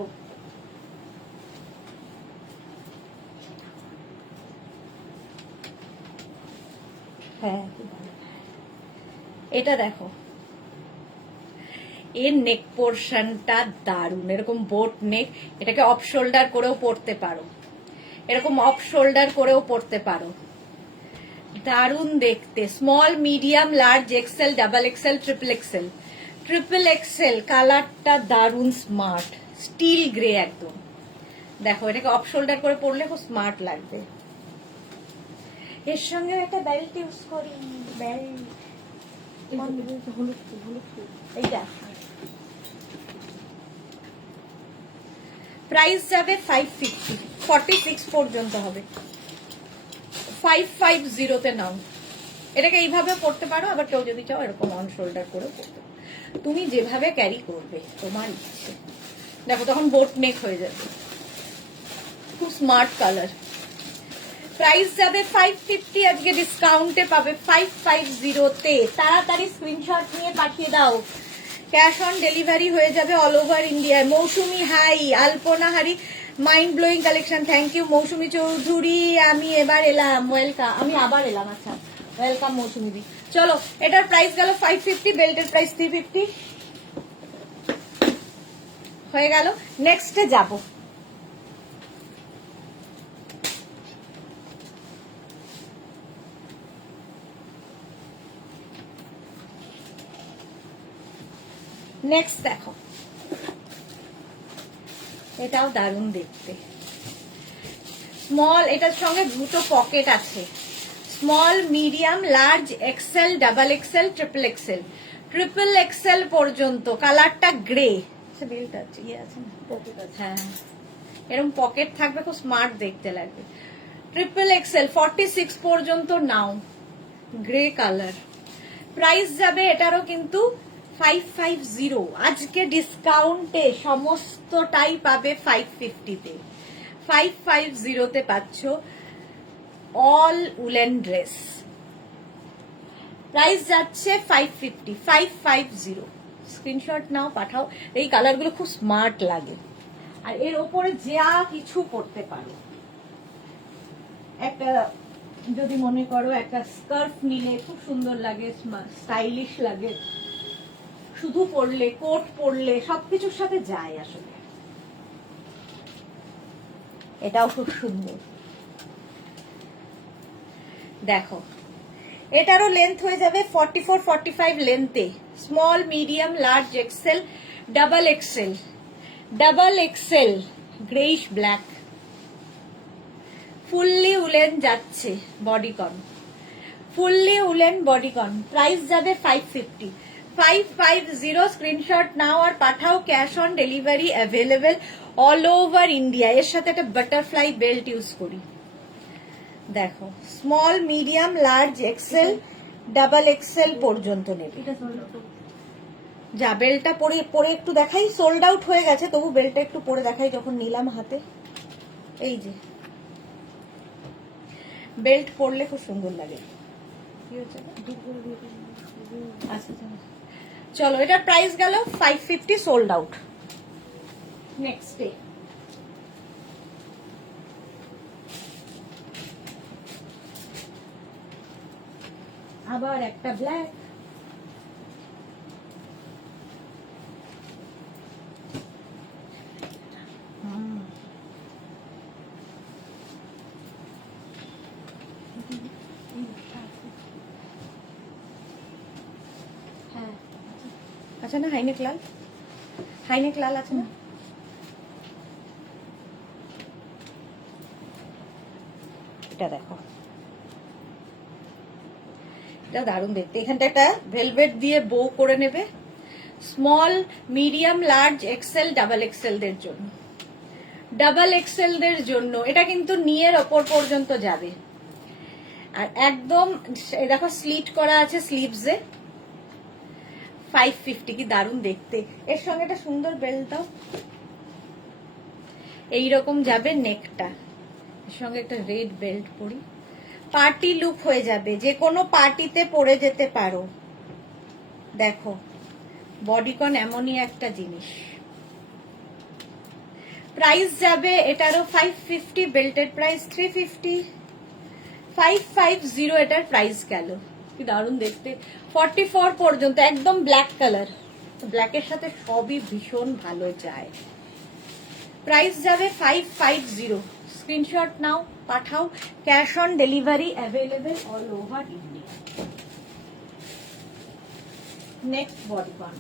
হ্যাঁ, এটা দেখো, এর নেক পোর্শনটা দারুণ, এরকম বোট নেক। এটাকে অফ শোল্ডার করেও পরতে পারো, এরকম অফ শোল্ডার করেও পরতে পারো। দারুণ দেখতে। Small, medium, large, XL, double XL, triple XL. Triple XL কালারটা দারুণ স্মার্ট, স্টিল গ্রে একদম। দেখো, এটাকে অফ শোল্ডার করে পরলে খুব স্মার্ট লাগবে। এর সঙ্গে একটা বেল্ট ইউজ করি। বেল্ট এইটা প্রাইস যাবে 550, 46 পর্যন্ত হবে। 550 তে নাও। এটাকে এইভাবে পড়তে পারো, আবার কেউ যদি চাও এরকম অন শোল্ডার করেও পড়তে পারো। তুমি যেভাবে ক্যারি করবে তোমার ইচ্ছে। দেখো, তখন বোট নেক হয়ে যাবে। খুব স্মার্ট কালার। প্রাইস যাবে 550, আজকে ডিসকাউন্টে পাবে 550 তে। তাড়াতাড়ি স্ক্রিনশট নিয়ে পাঠিয়ে দাও। ক্যাশ অন ডেলিভারি হয়ে যাবে অল ওভার ইন্ডিয়ায়। মৌসুমি হাই, আলপনা হারি, mind blowing collection. Thank you Mousumi Chowdhury. আমি এবার এলাম, ওয়েলকাম। আমি আবার এলাম, আচ্ছা ওয়েলকাম মৌসুমি দি। চলো, এটার প্রাইস গেল 550, বেল্টের প্রাইস 350 হয়ে গেল। নেক্সটে যাব। নেক্সট দেখো, এটাও দারুণ দেখতে। স্মল, এটার সঙ্গে দুটো পকেট আছে। Small, medium, large, XL, double XL, triple XL. Triple XL পর্যন্ত। কালারটা গ্রে। বেল্ট আছে, ইয়ে আছে না, পকেট আছে। হ্যাঁ, এরকম পকেট থাকবে, খুব স্মার্ট দেখতে লাগবে। ট্রিপল এক্সেল 46 পর্যন্ত নাও। Grey colour. প্রাইস যাবে এটারও কিন্তু 550। আজকে ডিসকাউন্টে সমস্তটাই পাবে 550 তে। 550 তে পাচ্ছ অল উলেন ড্রেস। প্রাইস যাচ্ছে 550, 550। স্ক্রিনশট নাও, পাঠাও। এই কালারগুলো খুব স্মার্ট লাগে। আর এর ওপরে যা কিছু করতে পারো। একটা যদি মনে করো একটা স্কার্ফ নিলে খুব সুন্দর লাগে, স্টাইলিশ লাগে। শুধু পরলে, কোট পরলে সবকিছুর সাথে যায় আসলে। এটাও খুব সুন্দর। দেখো, এটারও লেন্থ হয়ে যাবে 44, 45 লেন্থে। Small, medium, large, XL, double XL. Double XL greyish black. Fully woollen যাচ্ছে, bodycon. Fully woollen bodycon. Price যাবে 550, 550। স্ক্রিনশট নাও আর পাঠাও। Cash on delivery available all over India. এর সাথে একটা বাটারফ্লাই বেল্ট ইউজ করি। দেখো, small, medium, large, XL, double XL পর্যন্ত নেবে। যা, বেল্টটা পরে পরে একটু দেখাই। সোল্ড আউট হয়ে গেছে, তবু বেল্টটা একটু পরে দেখাই যখন নিলাম হাতে। এই যে বেল্ট পরলে খুব সুন্দর লাগে। আচ্ছা, চলো, এটার প্রাইস গেল 550, সোল্ড আউট। নেক্সট ডে আবার একটা ব্ল্যাক। হ্যাঁ, আচ্ছা না, হাইনেক লাল, হাইনেক লাল আছে না? এটা দেখো, এটা দারুণ দেখতে। এখানটা একটা ভেলভেট দিয়ে বো করে নেবে। Small, medium, large, XL, double XL দের জন্য, ডাবল এক্সেল দের জন্য এটা কিন্তু নিয়ের ওপর পর্যন্ত যাবে। আর একদম দেখো স্লিট করা আছে স্লিভসে। 550, কি দারুণ দেখতে। এর সঙ্গে একটা সুন্দর বেল্ট দাও, এইরকম যাবে নেকটা। এর সঙ্গে একটা রেড বেল্ট পরি, পার্টি লুক হয়ে যাবে, যে কোনো পার্টিতে পরে যেতে পারো। দেখো বডিকন এমনই একটা জিনিস। প্রাইস যাবে এটারও 550, বেল্টের প্রাইস 350, 550 এটার প্রাইস গেল। কি দারুণ দেখতে। 44 পর্যন্ত, একদম ব্ল্যাক কালার, ব্ল্যাকের সাথে সবই ভীষণ ভালো যায়। প্রাইস যাবে 550। স্ক্রিনশট নাও, পাঠাও। Cash on delivery available all over India. Next bodycon,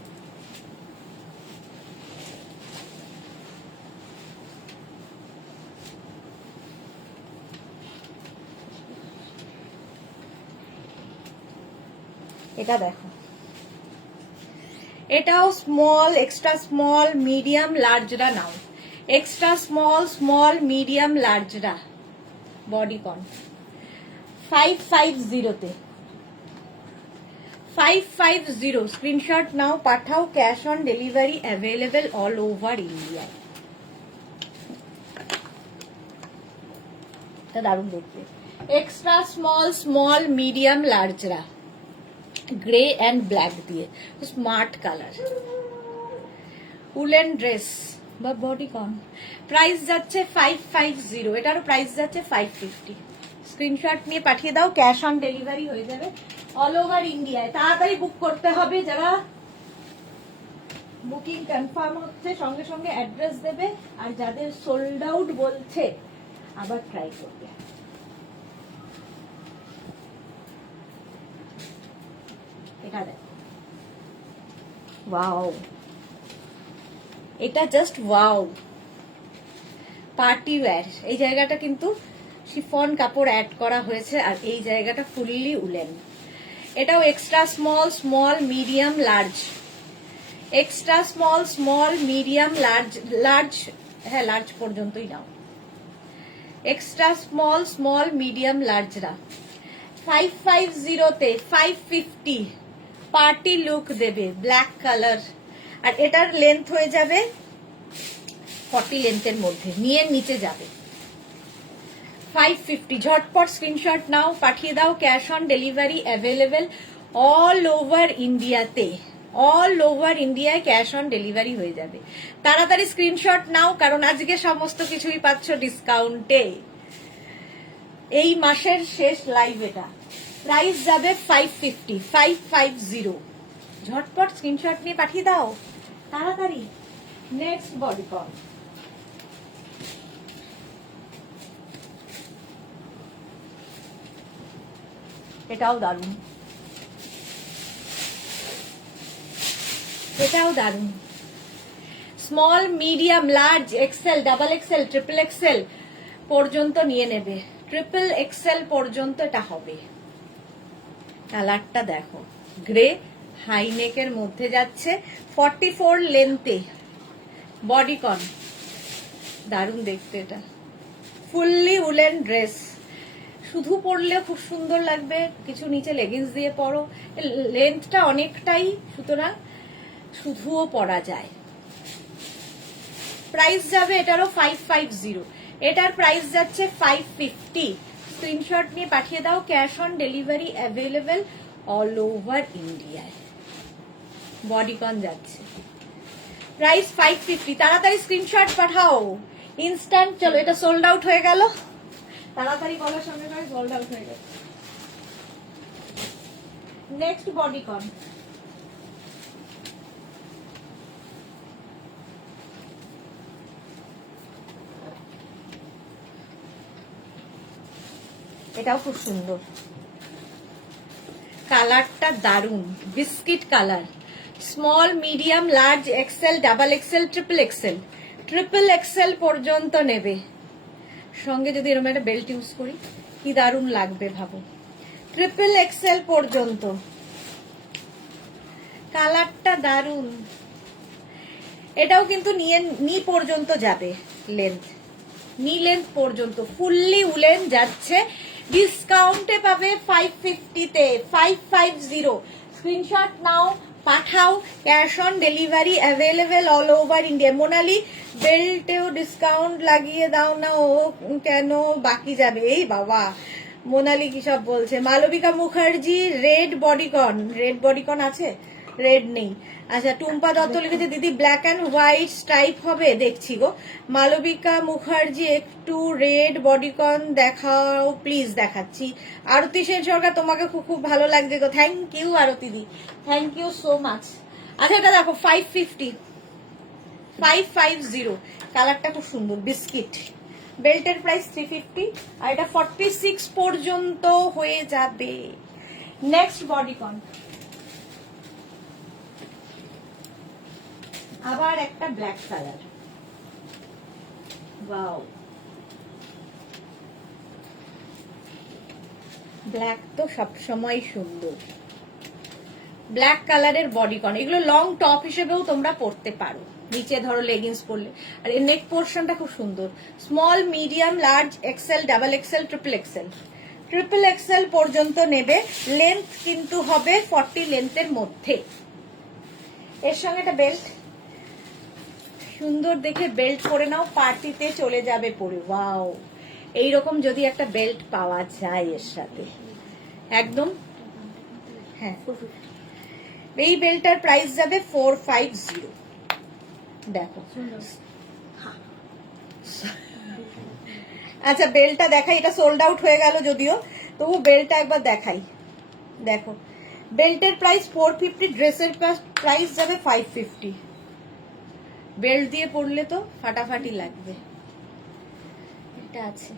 এটা দেখো, এটাও স্মল, এক্সট্রা স্মল, মিডিয়াম, লার্জরা নাও। এক্সট্রা স্মল, স্মল, মিডিয়াম, লার্জরা বডিকন 550 550। স্ক্রিনশট নাও, পাঠাও। Cash on delivery available all over India. এটা দারুণ দেখতে। এক্সট্রা স্মল, স্মল, মিডিয়াম, লার্জরা, গ্রে অ্যান্ড ব্ল্যাক দিয়ে, স্মার্ট কালার। উলেন ড্রেস বা বডিকন। প্রাইস যাচ্ছে 550, এটারও প্রাইস যাচ্ছে 550। স্ক্রিনশট নিয়ে পাঠিয়ে দাও, ক্যাশ অন ডেলিভারি হয়ে যাবে অল ওভার ইন্ডিয়ায়। তাড়াতাড়ি বুক করতে হবে, যারা বুকিং কনফার্ম হচ্ছে সঙ্গে সঙ্গে অ্যাড্রেস দেবে, আর যাদের সোল্ড আউট বলছে আবার ট্রাই করবে। এটা দেখো, ওয়াও, এটা জাস্ট ওয়াও। Party wear. এই জায়গাটা কিন্তু শিফন কাপড় অ্যাড করা হয়েছে, আর এই জায়গাটা ফুললি উলেন। এটাও extra small, small, medium, large. Extra small, small, medium, large, large, হ্যাঁ লার্জ পর্যন্তই নাও। এক্সট্রা স্মল, স্মল, মিডিয়াম, লার্জরা 550 550। পার্টি লুক দেবে, ব্ল্যাক কালার। আর এটার লেন্থ হয়ে যাবে 40 লেন্থের মধ্যে, নিয়ে নিচে যাবে। 550। ঝটপট স্ক্রিনশট নাও, পাঠিয়ে দাও। Cash on delivery available all over ইন্ডিয়াতে, অল ওভার ইন্ডিয়ায় ক্যাশ অন ডেলিভারি হয়ে যাবে। তাড়াতাড়ি স্ক্রিনশট নাও, কারণ আজকে সমস্ত কিছুই পাচ্ছ ডিসকাউন্টে। এই মাসের শেষ লাইভ এটা। প্রাইস যাবে 550, 550। ঝটপট স্ক্রিনশট নিয়ে পাঠিয়ে দাও তাড়াতাড়ি। নেক্সট বডিকন, এটাও দারুণ, এটাও দারুণ। Small, medium, large, XL, double XL, triple XL পর্যন্ত নিয়ে নেবে। ট্রিপল এক্সেল পর্যন্ত এটা হবে। কালারটা দেখো, গ্রে, হাইনেকের মধ্যে যাচ্ছে, 44 লেন্থে বডিকন। দারুণ দেখতে এটা। ফুললি উলেন ড্রেস, শুধু পরলে খুব সুন্দর লাগবে, কিছু নিচে লেগিংস দিয়ে পরো। লেন্থটা অনেকটাই, সুতরাং শুধুও পরা যায়। প্রাইস যাবে এটারও 550, এটার প্রাইস যাচ্ছে 550। স্ক্রিনশট নিয়ে পাঠিয়ে দাও। Cash on delivery available all over ইন্ডিয়ায়। বডিকন যাচ্ছে, প্রাইস 550। তাড়াতাড়ি স্ক্রিনশট পাঠাও, ইনস্ট্যান্ট। চলো, এটা সোল্ড আউট হয়ে গেল, তাড়াতাড়ি বলার সঙ্গে সঙ্গে সোল্ড আউট হয়ে গেল। নেক্সট বডিকন, এটাও খুব সুন্দর, কালারটা দারুন, biscuit colour. Small, medium, large, XL, double XL, triple XL, triple XL পর্যন্ত নেবে। সঙ্গে যদি এরকম একটা বেল্ট ইউজ করি, কি দারুণ লাগবে ভাবো। ট্রিপল এক্সেল পর্যন্ত, কালারটা দারুণ। এটাও কিন্তু নি পর্যন্ত যাবে লেন্থ, নি লেন্থ পর্যন্ত ফুললি উলেন যাচ্ছে। ডিসকাউন্টে পাবে 550-তে, 550। স্ক্রিনশট নাও, পাঠাও, cash on delivery available all over India. Monali বেল্টেও ডিসকাউন্ট লাগিয়ে দাও না, ও কেন বাকি যাবে? এই বাবা, মোনালি কি সব বলছে। Malabika Mukherjee red bodycon, red bodycon আছে? রেড নেই। আচ্ছা, টুম্পা দত্ত লিখেছে দিদি ব্ল্যাক অ্যান্ড হোয়াইট স্ট্রাইপ হবে, দেখছি গো। মালবিকা মুখার্জি একটু রেড বডিকন দেখাও প্লিজ। দেখাচ্ছি। আরতি সেন সরকার, তোমাকে খুব খুব ভালো লাগছে গো, thank you Arati di, thank you so much. আচ্ছা, এটা দেখো 550, কালারটা খুব সুন্দর বিস্কিট। বেল্টের প্রাইস 350, আর এটা 46 পর্যন্ত হয়ে যাবে। নেক্সট বডিকন, আবার একটা ব্ল্যাক কালার। ওয়াও, ব্ল্যাক তো সবসময় সুন্দর। ব্ল্যাক কালারের বডিকন, এগুলো লং টপ হিসেবেও তোমরা পরতে পারো, নিচে ধরো লেগিংস পরলে। আর এর নেক পোর্শনটা খুব সুন্দর। Small, medium, large, XL, double XL, triple XL. Triple XL পর্যন্ত নেবে। লেন্থ কিন্তু হবে 40 লেন্থের মধ্যে। এর সঙ্গে একটা বেল্ট, সুন্দর দেখে বেল্ট পরে নাও, পার্টিতে চলে যাবে পরে। ওয়াও, এইরকম যদি একটা বেল্ট পাওয়া যায় এর সাথে, একদম। হ্যাঁ, এই বেল্টটার প্রাইস যাবে 450। দেখো, আচ্ছা বেল্টটা দেখাই, এটা সোল্ড আউট হয়ে গেল যদিও, তবু বেল্টটা একবার দেখাই। দেখো, বেল্টের প্রাইস 450, ড্রেসের প্রাইস যাবে 550। বেল্ট দিয়ে পরলে তো ফাটাফাটি লাগবে। এটা আছে,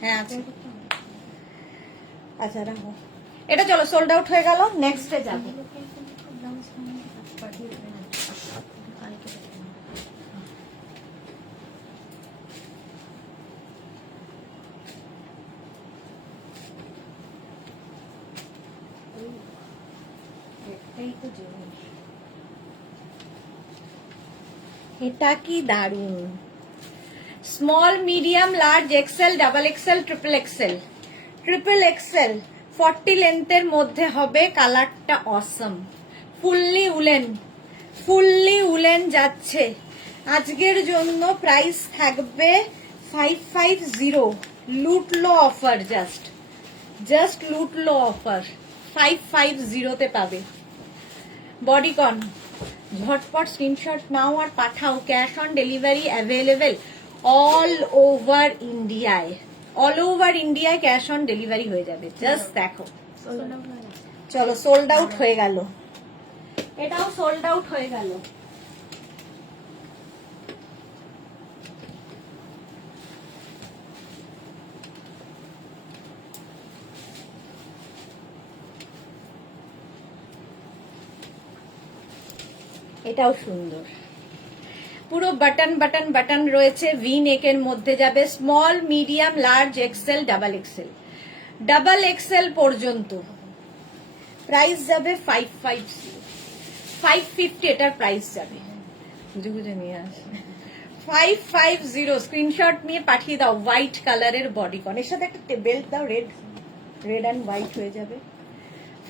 হ্যাঁ আছে। আচ্ছা রাখো এটা, চলো সোল্ড আউট হয়ে গেল, নেক্সটে যাবো। এটা কি দারুন। Small, medium, large, XL, double XL, triple XL. Triple XL 40 লেন্থের মধ্যে হবে। কালারটা awesome, fully woolen, fully woollen যাচ্ছে। আজকের জন্য প্রাইস থাকবে 550। লুটলো অফার, জাস্ট লুটলো অফার। 550-তে পাবে। বডিকন, ঝটপট স্ক্রিনশট নাও আর পাঠাও, cash on delivery available all over ইন্ডিয়ায়। অল ওভার ইন্ডিয়ায় ক্যাশ অন ডেলিভারি হয়ে যাবে। জাস্ট দেখো, চলো সোল্ড আউট হয়ে গেল, এটাও সোল্ড আউট হয়ে গেল। এটাও সুন্দর, পুরো বাটন বাটন বাটন রয়েছে, ভি নেকের মধ্যে যাবে। Small, medium, large, XL, double XL. Double XL পর্যন্ত প্রাইস যাবে 550, 550 এটার প্রাইস যাবে। বুঝে বুঝে নিয়ে আসে 550। স্ক্রিনশট নিয়ে পাঠিয়ে দাও। হোয়াইট কালারের বডিকন, এর সাথে একটা বেল্ট দাও, রেড অ্যান্ড হোয়াইট হয়ে যাবে।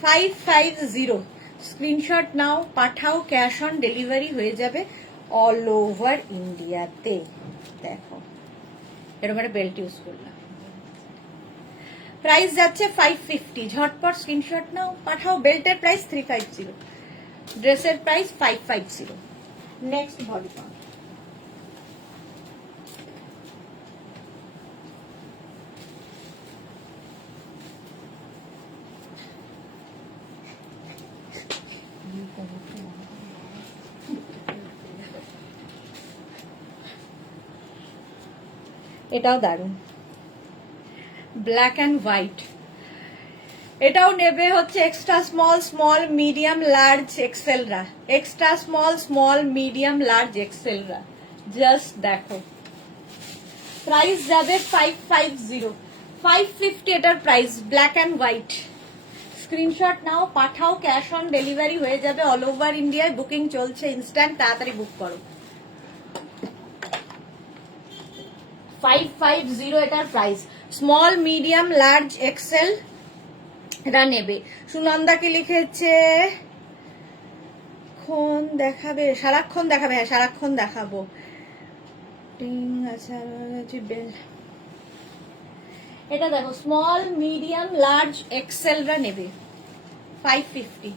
550 স্ক্রিনশট নাও, পাঠাও, ক্যাশ অন ডেলিভারি হয়ে যাবে অল ওভার ইন্ডিয়াতে। দেখো এরকম একটা বেল্ট ইউজ করলাম, প্রাইস যাচ্ছে 550। ঝটপট স্ক্রিনশট নাও, পাঠাও। বেল্টের প্রাইস 350, ড্রেসের প্রাইস 550। নেক্সট বডিকন, এটাও দারুন, ব্ল্যাক অ্যান্ড হোয়াইট। এটাও নেবে হচ্ছে extra small, small, medium, large, এক্সেলরা। Extra small, small, medium, large, এক্সেলরা। জাস্ট দেখো প্রাইস যাবে 550, 550 এটার price, black and white. Screenshot নাও, পাঠাও, ক্যাশ অন ডেলিভারি হয়ে যাবে অল ওভার ইন্ডিয়ায়, বুকিং চলছে ইনস্ট্যান্ট, তাড়াতাড়ি বুক করো। 550 এটার প্রাইস, স্মল মিডিয়াম লার্জ এক্সেল এটা নেবে। সুনন্দাকে লিখেছে দেখাবে, সারাক্ষণ দেখাবে, হ্যাঁ সারাক্ষণ দেখাবো। আচ্ছা এটা দেখো, স্মল মিডিয়াম লার্জ এক্সেলরা নেবে 550।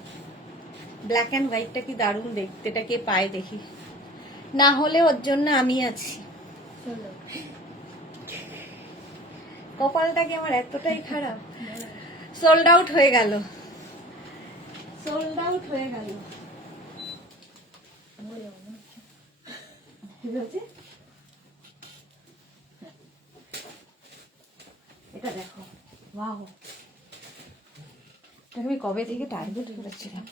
ব্ল্যাক অ্যান্ড হোয়াইটটা কি দারুণ দেখতে, এটা কে পায় দেখি, না হলে ওর জন্য আমি আছি। কপালটা কি আমার এতটাই খারাপ, সোল্ড আউট হয়ে গেল, সোল্ড আউট হয়ে গেল। এটা দেখো, ওয়াও, আমি কবে থেকে টার্গেট করেছিলাম।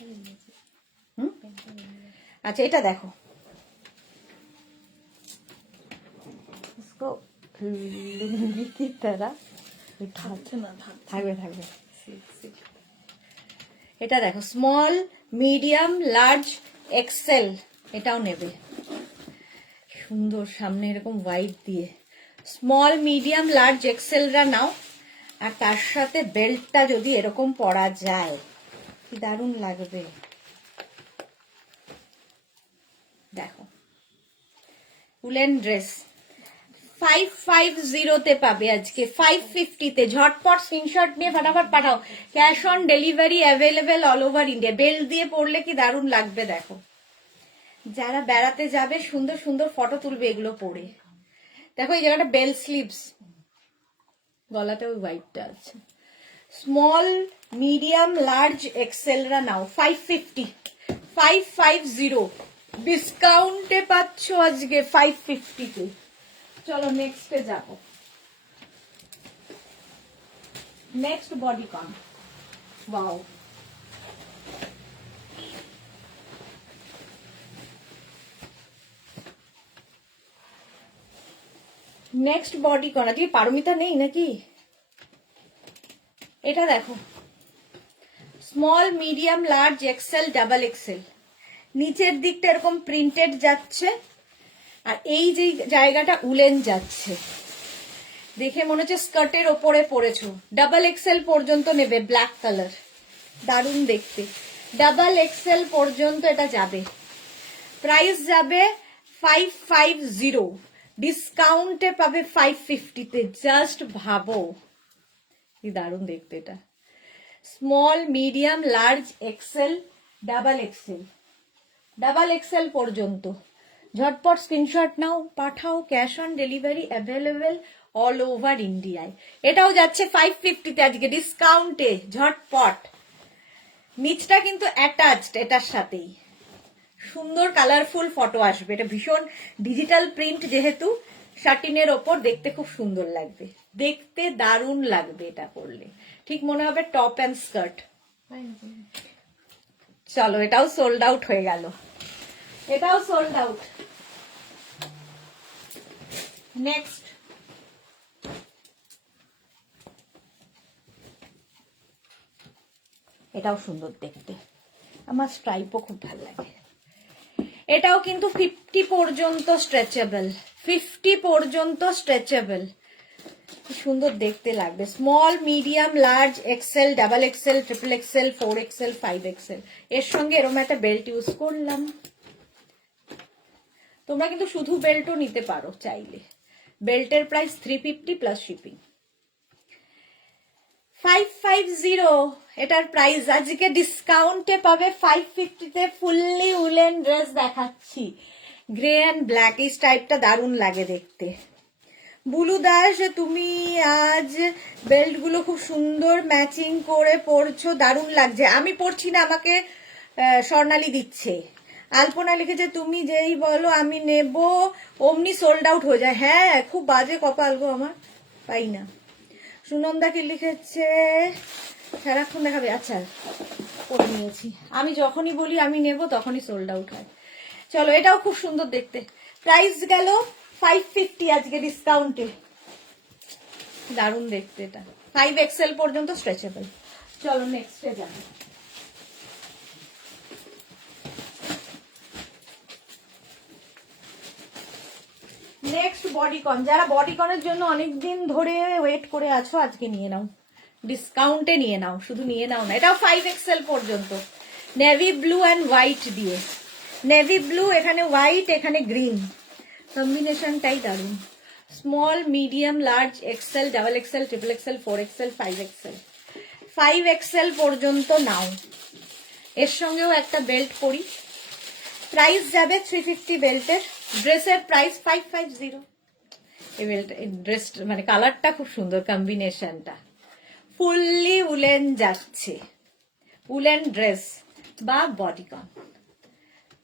আচ্ছা এটা দেখো, থাকবে থাকবে। এটা দেখো, স্মল মিডিয়াম লার্জ এক্সেল এটাও নেবে, সুন্দর সামনে এরকম হোয়াইট দিয়ে। স্মল মিডিয়াম লার্জ এক্সেলরা নাও, আর তার সাথে বেল্টটা যদি এরকম পরা যায় কি দারুণ লাগবে। দেখো উলেন ড্রেস 550 পাবে আজকে, 550 ঝটপট স্ক্রিনশট নিয়ে ফটাফট পাঠাও, cash on delivery available all over India. Belt দিয়ে পরলে কি দারুণ লাগবে দেখো, যারা বেড়াতে যাবে সুন্দর সুন্দর ফটো তুলবে এগুলো পরে। দেখো এই জায়গাটা বেল স্লিভস, গলাতে ওই হোয়াইটটা আছে। স্মল মিডিয়াম লার্জ এক্সেলরা নাও 550, 550 ডিসকাউন্টে পাচ্ছ আজকে 550-তে। চলো নেক্সটে যাব, next bodycon. Wow, next bodycon. আজকে পারমিতা নেই নাকি? এটা দেখো, small medium large XL double Excel, নিচের দিকটা এরকম প্রিন্টেড যাচ্ছে, আর এই যে জায়গাটা উলেন যাচ্ছে, দেখে মনে হচ্ছে স্কার্টের ওপরে পরেছো। ডাবল এক্সেল পর্যন্ত নেবে, ব্ল্যাক কালার, দারুণ দেখতে। ডাবল এক্সেল পর্যন্ত এটা যাবে, প্রাইস যাবে 550, ডিসকাউন্টে পাবে 550-তে। জাস্ট ভাবো কি দারুণ দেখতে এটা। Small medium large XL double XL, double XL পর্যন্ত ঝটপট স্ক্রিনশট নাও, পাঠাও, cash on delivery available all over ইন্ডিয়ায়। এটাও যাচ্ছে 550-তে আজকে ডিসকাউন্টে, ঝটপট। নিচটা কিন্তু অ্যাটাচড এটার সাথেই, সুন্দর কালারফুল ফটো আসবে। এটা ভীষণ ডিজিটাল প্রিন্ট, যেহেতু শাটিনের ওপর দেখতে খুব সুন্দর লাগবে, দেখতে দারুণ লাগবে এটা পরলে, ঠিক মনে হবে টপ অ্যান্ড স্কার্ট। চলো এটাও সোল্ড আউট হয়ে গেল, এটাও সোল্ড আউট। নেক্সট এটাও সুন্দর দেখতে, আমার স্ট্রাইপও খুব ভালো লাগে। এটাও কিন্তু 50 পর্যন্ত স্ট্রেচেবল, 50 পর্যন্ত স্ট্রেচেবল, সুন্দর দেখতে লাগবে। Small medium large XL double XL triple XL 4XL 5XL, এর সঙ্গে এরকম একটা বেল্ট ইউজ করলাম। তোমরা কিন্তু শুধু বেল্টও নিতে পারো চাইলে। বেল্টের প্রাইস 350 প্লাস শিপিং। 550 এটার প্রাইস আজকে ডিসকাউন্টে পাবে 550-তে। ফুললি উলেন ড্রেস দেখাচ্ছি, গ্রে অ্যান্ড ব্ল্যাক, এই স্টাইপটা দারুণ লাগে দেখতে। বুলু দাস, তুমি আজ বেল্ট গুলো খুব সুন্দর ম্যাচিং করে পরছো, দারুণ লাগছে। আমি পরছি না, আমাকে স্বর্ণালী দিচ্ছে। আলপনা লিখেছে তুমি যেই বলো আমি নেব অমনি সোল্ড আউট হয়ে যায়। হ্যাঁ খুব বাজে কপাল গো আমার, পাই না। সুনন্দাকে লিখেছে সারাক্ষণ দেখাবে, আচ্ছা পরে নিয়েছি। আমি যখনই বলি আমি নেব তখনই সোল্ড আউট হয়। চলো এটাও খুব সুন্দর দেখতে, প্রাইস গেল 550 আজকে ডিসকাউন্টে, দারুণ দেখতে এটা। 5XL পর্যন্ত স্ট্রেচেবল। চলো নেক্সটে যাবো। নেক্সট বডিকন, যারা বডিকনের জন্য অনেকদিন ধরে ওয়েট করে আছো আজকে নিয়ে নাও, ডিসকাউন্টে নিয়ে নাও, শুধু নিয়ে নাও না, এটাও 5XL পর্যন্ত। নেভি ব্লু অ্যান্ড হোয়াইট দিয়ে, নেভি ব্লু এখানে হোয়াইট এখানে গ্রিন, কম্বিনেশনটাই দারুণ। Small medium large XL double XL triple XL 4XL 5XL, 5XL পর্যন্ত নাও। এর সঙ্গেও একটা বেল্ট পরি, প্রাইস যাবে 350 বেল্টের, ড্রেসের প্রাইস 550। এই বেল্ট ড্রেস মানে কালারটা খুব সুন্দর, কম্বিনেশনটা ফুললি উলেন যাচ্ছে, উলেন ড্রেস বা বডিকন।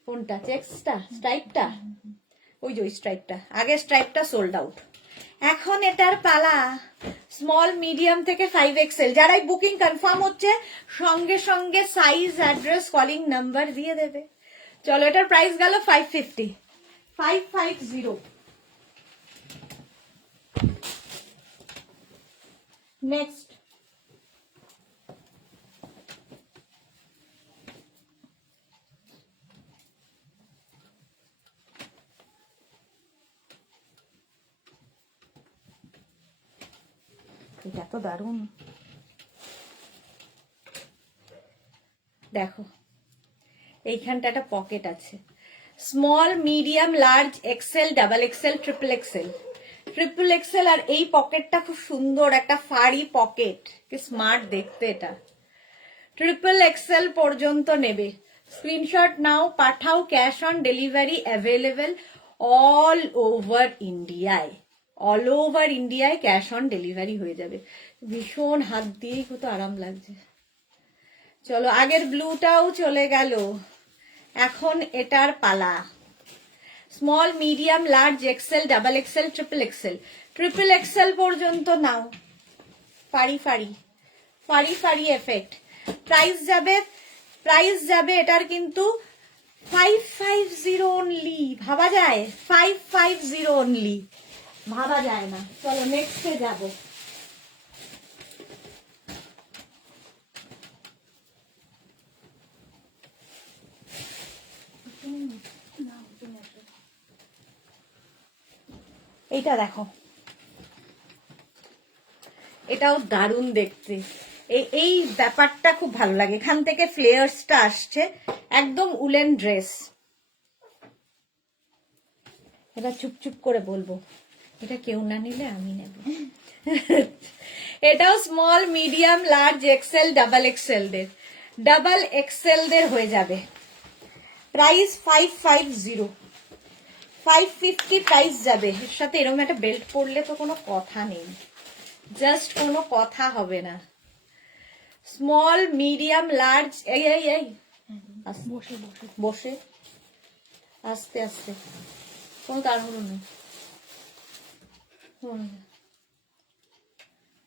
কোনটা, চেক্সটা, স্ট্রাইপটা? ওই যে ওই স্ট্রাইপটা, আগে স্ট্রাইপটা সোল্ড আউট, এখন এটার পালা স্মল মিডিয়াম থেকে 5XL। যারাই বুকিং কনফার্ম হচ্ছে সঙ্গে সঙ্গে সাইজ অ্যাড্রেস কলিং নাম্বার দিয়ে দেবে। চলো এটার প্রাইস গেল 550, 550। নেক্সট এটা তো দারুণ, দেখো এইখানটা একটা পকেট আছে, small medium large XL double XL triple XL, triple XL. আর এই পকেটটা খুব সুন্দর, একটা ফাড়ি পকেট, কি স্মার্ট দেখতে এটা। ট্রিপল এক্সেল পর্যন্ত নেবে, স্ক্রিনশট নাও, পাঠাও, cash on delivery available all over ইন্ডিয়ায়, অল ওভার ইন্ডিয়ায় ক্যাশ অন ডেলিভারি হয়ে যাবে। ভীষণ হাত দিয়েই কত আরাম লাগছে। চলো আগের ব্লুটাও চলে গেল, এখন এটার পালা small medium large XL double XL triple XL, triple XL পর্যন্ত নাও। ফাড়ি ফাড়ি ফাড়ি ফাড়ি এফেক্ট। প্রাইস যাবে এটার কিন্তু 550 অনলি, ভাবা যায়? 550 অনলি, ভাবা যায় না। চলো নেক্সটে যাবো। এইটা দেখো, এটাও দারুণ দেখতে। এই ব্যাপারটা খুব ভালো লাগে, এখান থেকে ফ্লেয়ার্সটা আসছে, একদম উলেন ড্রেস। এটা চুপচুপ করে বলবো, এটা কেউ না নিলে আমি নেব। এটাও small medium large XL double XL দের, ডাবল এক্সেল দের হয়ে যাবে। প্রাইস 550, 550 প্রাইস যাবে। এর সাথে এরকম একটা বেল্ট পরলে তো কোনো কথা নেই, জাস্ট কোনো কথা হবে না। স্মল মিডিয়াম লার্জ, এই এই এই বসে বসে বসে আস্তে আস্তে, কোনো তাড়াহুড়ো নেই।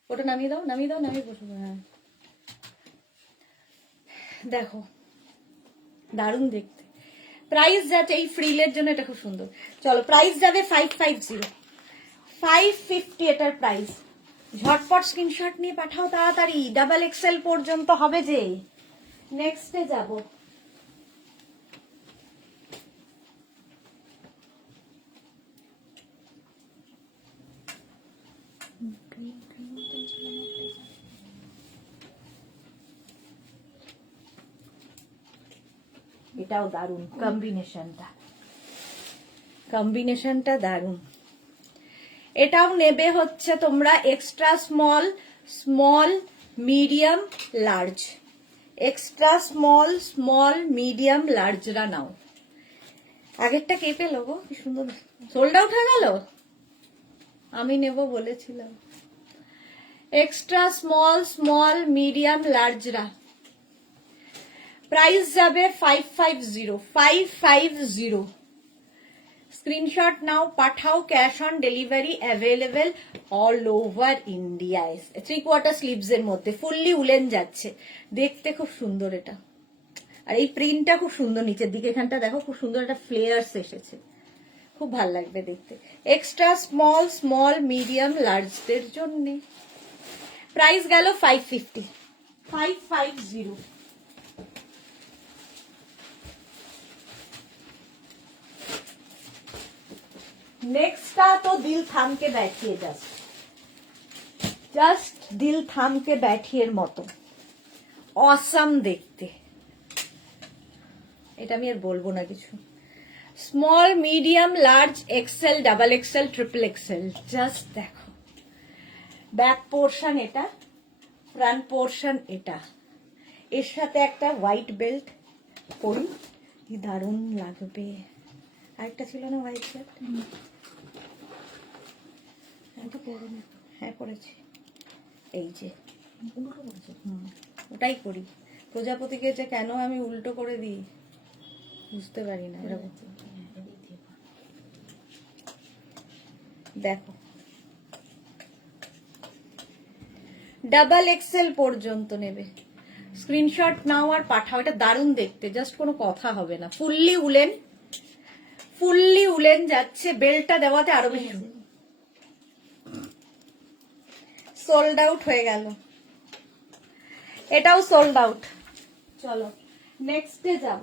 ওটা নামিয়ে দাও, নামিয়ে দাও, নামিয়ে বসে। হ্যাঁ দেখো দারুণ দেখতে। প্রাইস যাচ্ছে এই ফ্রিলের জন্য, এটা খুব সুন্দর। চলো প্রাইস যাবে 550, 550 এটার প্রাইস। ঝটপট স্ক্রিনশট নিয়ে পাঠাও তাড়াতাড়ি, ডাবল এক্সেল পর্যন্ত হবে যে। নেক্সটে যাব। এটাও দারুণ, কম্বিনেশনটা দারুণ। এটাও নেবে হচ্ছে তোমরা extra small, small medium large, extra small small medium লার্জরা নাও। আগেরটা কে পেলো গো, কি সুন্দর, সোল্ড আউট হয়ে গেল। আমি নেব বলেছিলাম। এক্সট্রা স্মল স্মল মিডিয়াম লার্জরা, প্রাইস যাবে 550, 550। স্ক্রিনশট নাও, পাঠাও, cash on delivery available all over ইন্ডিয়ায়। 3/4 স্লিভস এর মধ্যে ফুললি উলেন যাচ্ছে, দেখতে খুব সুন্দর এটা। আর এই প্রিন্টটা খুব সুন্দর, নিচের দিকে এখানটা দেখো খুব সুন্দর একটা ফ্লেয়ার্স এসেছে, খুব ভালো লাগবে দেখতে। এক্সট্রা স্মল, স্মল, মিডিয়াম, লার্জদের জন্য। প্রাইস গেল 550, 550। नेक्स्ट तो दिल थाम के बैठिए, जस्ट दिल थाम के बैठिए মতো অসাম দেখতে। এটা আমি আর বলবো না কিছু। Small, medium, large, XL, double XL, triple XL, just দেখো। ব্যাক পোর্শন এটা, ফ্রন্ট পোর্শন এটা, এর সাথে একটা হোয়াইট বেল্ট পরি, কি দারুণ লাগবে। আরেকটা ছিল না হোয়াইট বেল্ট? হ্যাঁ পড়েছি, এই যে ওটাই করি। প্রজাপতিকে যে কেন আমি উল্টো করে দিই বুঝতে পারি না। এরকম দেখো, ডাবল এক্সেল পর্যন্ত নেবে। স্ক্রিনশট নাও আর পাঠাও, এটা দারুণ দেখতে, জাস্ট কোনো কথা হবে না। ফুললি উলেন, ফুললি উলেন যাচ্ছে, বেল্টটা দেওয়াতে আরো বেশি। সোল্ড আউট হয়ে গেল, এটাও সোল্ড আউট। চলো নেক্সটে যাব।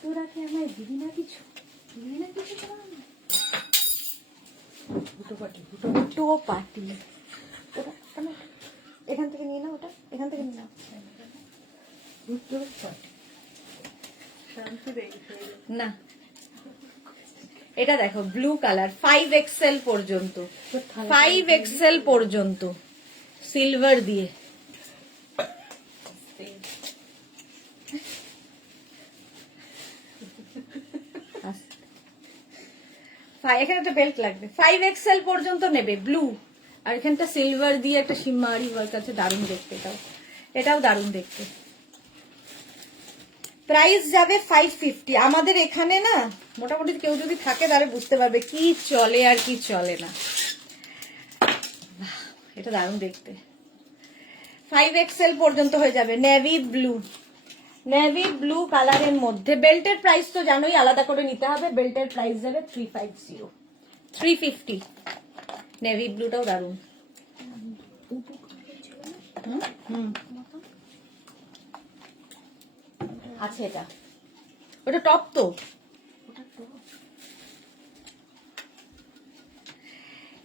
তোরা কি আমায় দিবি না কিছু? দিবি না কিছু? দুটো পার্টি ওটা এখান থেকে নিয়ে নাও, ওটা এখান থেকে নিয়ে নাও। না এটা দেখো ব্লু কালার, 5 এক্সেল পর্যন্ত, 5 এক্সেল পর্যন্ত সিলভার দিয়ে। এখানে একটা বেল্ট লাগবে। 5 এক্সেল পর্যন্ত নেবে ব্লু, আর এখানটা সিলভার দিয়ে একটা শিমারি ওয়ার্ক আছে, দারুণ দেখতে। এটাও দারুণ দেখতে। প্রাইস যাবে 550। আমাদের এখানে না মোটামুটি কেউ যদি থাকে তাহলে বুঝতে পারবে কি চলে আর কি চলে না। এটা দারুণ দেখতে। 5 এক্সেল পর্যন্ত হয়ে যাবে। নেভি ব্লু, নেভি ব্লু কালারের মধ্যে। বেল্টের প্রাইস তো জানোই, আলাদা করে নিতে হবে। বেল্টের প্রাইস যাবে 350, 350। নেভি ব্লুটাও দারুণ। আছে এটা, ওটা টপ তো।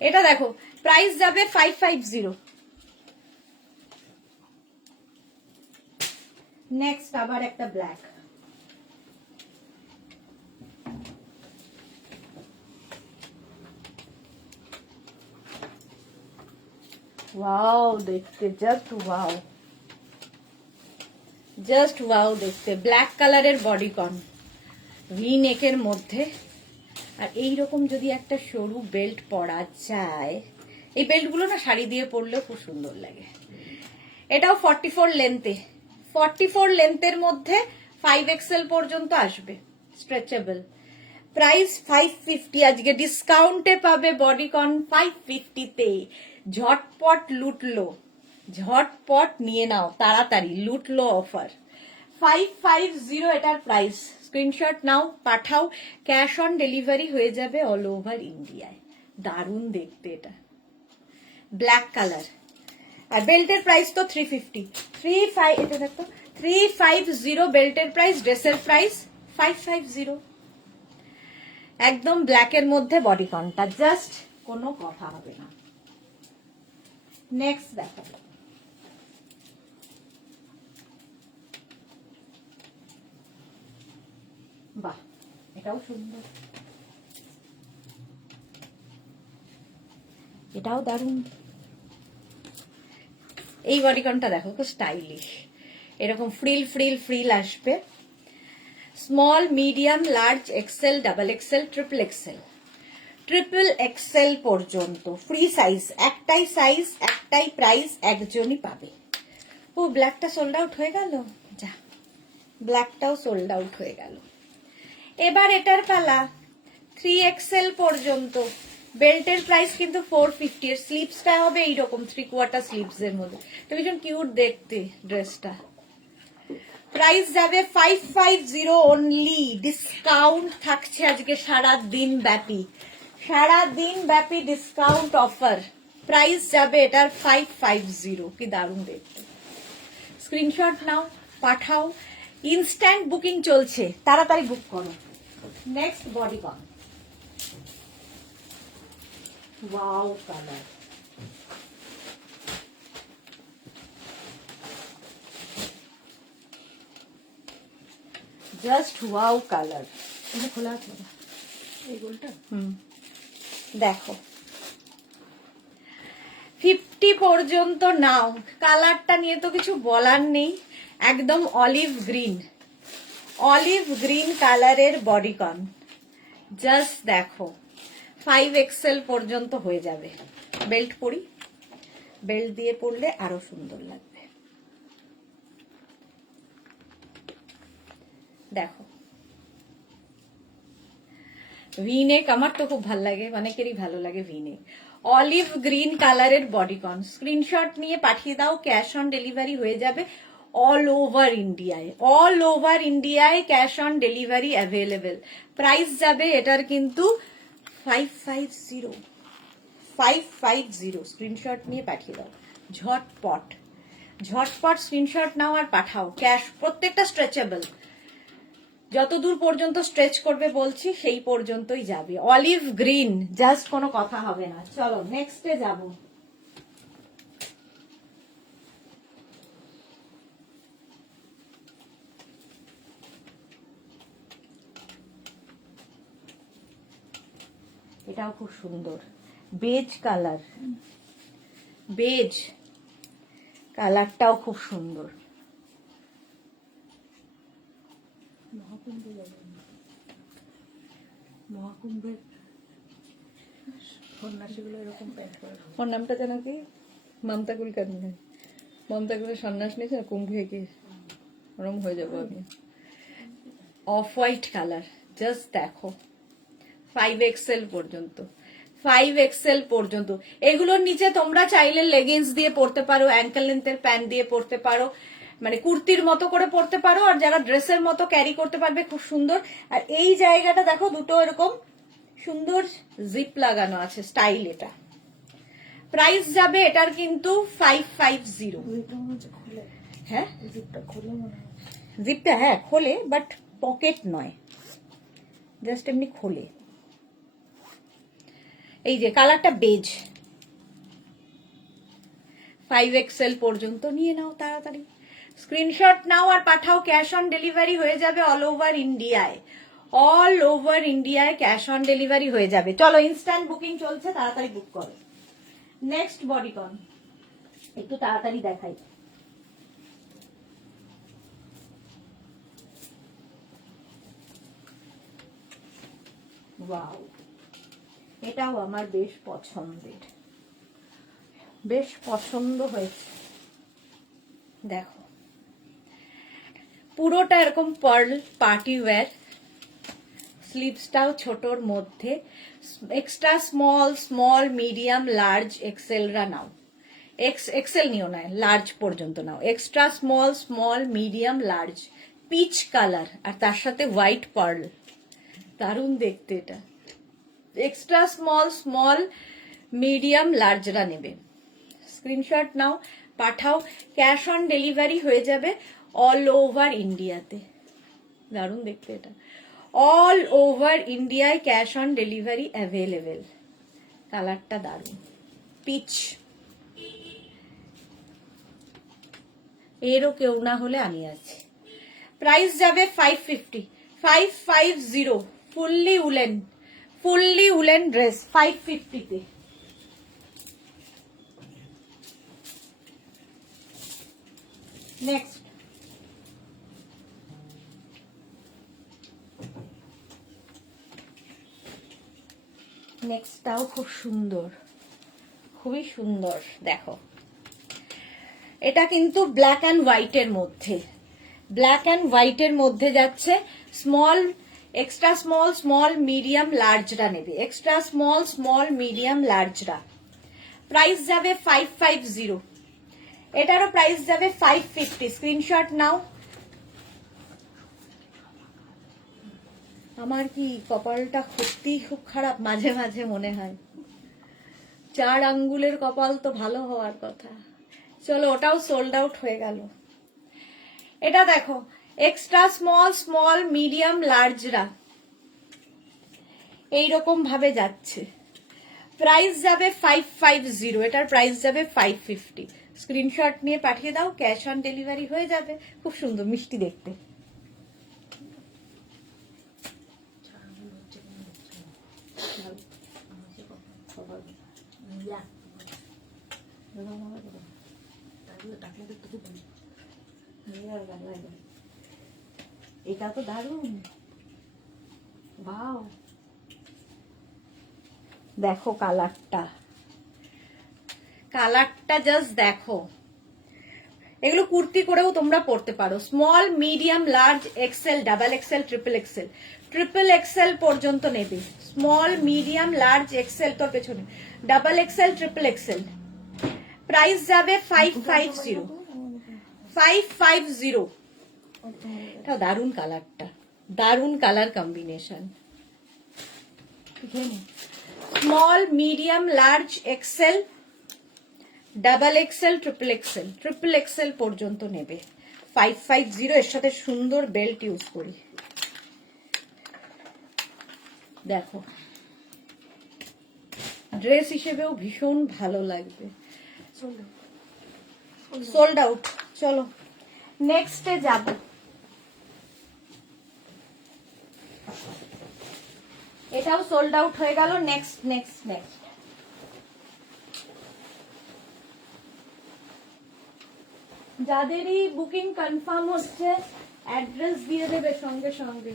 এটা দেখো প্রাইস যাবে 550। নেক্সট আবার একটা ব্ল্যাক। ওয়াও দেখতে, জাস্ট ওয়াও, জাস্ট ওয়াও দেখতে। ব্ল্যাক কালারের বডিকন, ভি নেকের মধ্যে, আর এইরকম যদি একটা সরু বেল্ট পরা যায়, এই বেল্টগুলো না শাড়ি দিয়ে পরলেও খুব সুন্দর লাগে। এটাও 44 লেন্থে, 44 লেন্থের মধ্যে 5 এক্সেল পর্যন্ত আসবে, স্ট্রেচেবল। প্রাইস 550। আজকে ডিসকাউন্টে পাবে বডিকন 550-তে। ঝটপট লুটলো, ঝটপট নিয়ে নাও, তাড়াতাড়ি লুটলো অফার। 550 এটার প্রাইস। স্ক্রিনশট নাও, পাঠাও, ক্যাশ অন ডেলিভারি হয়ে যাবে অল ওভার ইন্ডিয়ায়। দারুণ দেখতে এটা, ব্ল্যাক কালার। আর বেল্টের প্রাইস তো 350, 35। এটা দেখো 350 বেল্টের প্রাইস, ড্রেসের প্রাইস 550। একদম ব্ল্যাকের মধ্যে বডিকনটা, জাস্ট কোনো কথা হবে না। নেক্সট দেখো, বাহ এটাও সুন্দর, এটাও দারুণ। এই বডিকনটা দেখো খুব স্টাইলিশ, এরকম ফ্রিল ফ্রিল ফ্রিল আসবে। Small, medium, large, XL, double XL, triple XL, triple XL পর্যন্ত ফ্রি সাইজ। একটাই সাইজ, একটাই প্রাইস, একজনই পাবে। ও ব্ল্যাকটা সোল্ড আউট হয়ে গেল, যা ব্ল্যাকটাও সোল্ড আউট হয়ে গেল। এবার এটার পালা 3 এক্সেল পর্যন্ত। বেল্টের প্রাইস কিন্তু 450। এর স্লিভসটা হবে এইরকম 3/4 স্লিভস এর মধ্যে। তো ভীষণ কিউট দেখতে ড্রেসটা। প্রাইস যাবে 550 অনলি। ডিসকাউন্ট থাকছে আজকে সারা দিন ব্যাপী ডিসকাউন্ট অফার। প্রাইস যাবে এটার 550। কি দারুণ দেখতে। স্ক্রিনশট নাও, পাঠাও, ইনস্ট্যান্ট বুকিং চলছে, তাড়াতাড়ি বুক করো। Next bodycon, wow colour, just wow colour. এটা খোলা আছে এই গোলটা। দেখো 50 পর্যন্ত নাও। কালারটা নিয়ে তো কিছু বলার নেই, একদম অলিভ গ্রিন কালারের বডিকন। জাস্ট দেখো 5XL পর্যন্ত হয়ে যাবে। বেল্ট পরি, বেল্ট দিয়ে পরলে আরো সুন্দর লাগবে। দেখো ভিনেক, আমার তো খুব ভালো লাগে, অনেকেরই ভালো লাগে ভিনেক। অলিভ গ্রিন কালারের বডিকন। স্ক্রিনশট নিয়ে পাঠিয়ে দাও, ক্যাশ অন ডেলিভারি হয়ে যাবে অল ওভার ইন্ডিয়ায় cash on delivery available. Price যাবে এটার কিন্তু 550। স্ক্রিনশট নিয়ে পাঠিয়ে দাও ঝটপট স্ক্রিনশট নাও আর পাঠাও। ক্যাশ, প্রত্যেকটা স্ট্রেচেবল, যতদূর পর্যন্ত স্ট্রেচ করবে বলছি সেই পর্যন্তই যাবে। অলিভ গ্রিন, জাস্ট কোনো কথা হবে না। চলো নেক্সটে যাব। এটাও খুব সুন্দর, বেজ কালারটাও খুব সুন্দর। মহাকুম্ভের সন্ন্যাসীগুলো এরকম প্যান্ট পরে। ওর নামটা যেন কি, মমতা কুলকার্নি। মমতা কুলের সন্ন্যাস নিয়েছে না কুম্ভে গিয়ে, ওরম হয়ে যাবো আমি। অফ হোয়াইট কালার, জাস্ট দেখো 5XL পর্যন্ত। এগুলোর নিচে তোমরা চাইলে লেগিংস দিয়ে পরতে পারো, অ্যাঙ্কেল লেন্থের প্যান্ট দিয়ে পরতে পারো, মানে কুর্তির মতো করে পরতে পারো, আর যারা ড্রেসের মতো ক্যারি করতে পারবে খুব সুন্দর। আর এই জায়গাটা দেখো দুটো এরকম সুন্দর জিপ লাগানো আছে, স্টাইল এটা। প্রাইস যাবে এটার কিন্তু 550। হ্যাঁ জিপটা হ্যাঁ খোলে, বাট পকেট নয়, জাস্ট এমনি খোলে। এই যে কালারটা বেজ, 5XL পর্যন্ত নিয়ে নাও তাড়াতাড়ি। স্ক্রিনশট নাও আর পাঠাও, ক্যাশ অন ডেলিভারি হয়ে যাবে অল ওভার ইন্ডিয়ায় ক্যাশ অন ডেলিভারি হয়ে যাবে। চলো ইনস্ট্যান্ট বুকিং চলছে, তাড়াতাড়ি বুক করো। নেক্সট বডিকন একটু তাড়াতাড়ি দেখাই। ওয়াও, এটাও আমার বেশ পছন্দের, বেশ পছন্দ হয়েছে। দেখো পুরোটা এরকম পার্ল পার্টি ওয়্যার, স্লিভসটাও ছোটর মধ্যে। এক্সট্রা স্মল মিডিয়াম লার্জ এক্সেলরা নাও, এক্সেল নিও না, লার্জ পর্যন্ত নাও। Extra small medium large, peach colour আর তার সাথে হোয়াইট পার্ল, দারুণ দেখতে এটা। এক্সট্রা স্মল মিডিয়াম লার্জরা নেবে। স্ক্রিনশট নাও, পাঠাও, ক্যাশ অন ডেলিভারি হয়ে যাবে অল ওভার ইন্ডিয়াতে। দারুণ দেখতে এটা, অল ওভার ইন্ডিয়ায় ক্যাশ অন ডেলিভারি অ্যাভেলেবেল। কালারটা দারুণ, পিচ। এরও কেউ না হলে আমি আছি। প্রাইস যাবে 550। ফুললি উলেন ড্রেস 550-তে। নেক্সট নেক্সটটাও খুব সুন্দর, খুবই সুন্দর। দেখো এটা কিন্তু ব্ল্যাক অ্যান্ড হোয়াইটের মধ্যে যাচ্ছে। এক্সট্রা স্মল মিডিয়াম লার্জরা নেবে, এক্সট্রা স্মল মিডিয়াম লার্জরা। প্রাইস যাবে 550। এটারও প্রাইস যাবে 550। স্ক্রিনশট নাও, আমার কি কপালটা সত্যিই খুব খারাপ মাঝে মাঝে মনে হয়। 4 আঙ্গুলের কপাল তো ভালো হওয়ার কথা। চলো, ওটাও সোল্ড আউট হয়ে গেল। এটা দেখো, এক্সট্রা স্মল, স্মল, মিডিয়াম, লার্জরা এইরকম ভাবে যাচ্ছে। প্রাইস যাবে 550, এটার প্রাইস যাবে 550। স্ক্রিনশট নিয়ে পাঠিয়ে দাও, ক্যাশ অন ডেলিভারি হয়ে যাবে। খুব সুন্দর মিষ্টি দেখতে। এটা তো দারুণ। বাও, দেখো কালারটা, কালারটা জাস্ট দেখো। এগুলো কুর্তি করেও তোমরা পরতে পারো। Small, medium, large, XL, double XL, triple XL. Triple XL পর্যন্ত নেবে। স্মল, মিডিয়াম, লার্জ, এক্সেল তোর পেছনে, double XL, triple XL. Price যাবে 550। 550। এটা দারুণ কালারটা, দারুণ colour combination. Small, medium, large, XL, double XL, triple XL. Triple XL পর্যন্ত নেবে। 550। এর সাথে সুন্দর বেল্ট ইউজ করি। দেখো, ড্রেস হিসেবেও ভীষণ ভালো লাগবে। Sold out. চলো নেক্সটে যাব। এটাও সোল্ড আউট হয়ে গেল। Next next next. যাদেরই বুকিং কনফার্ম হচ্ছে অ্যাড্রেস দিয়ে দেবে সঙ্গে সঙ্গে।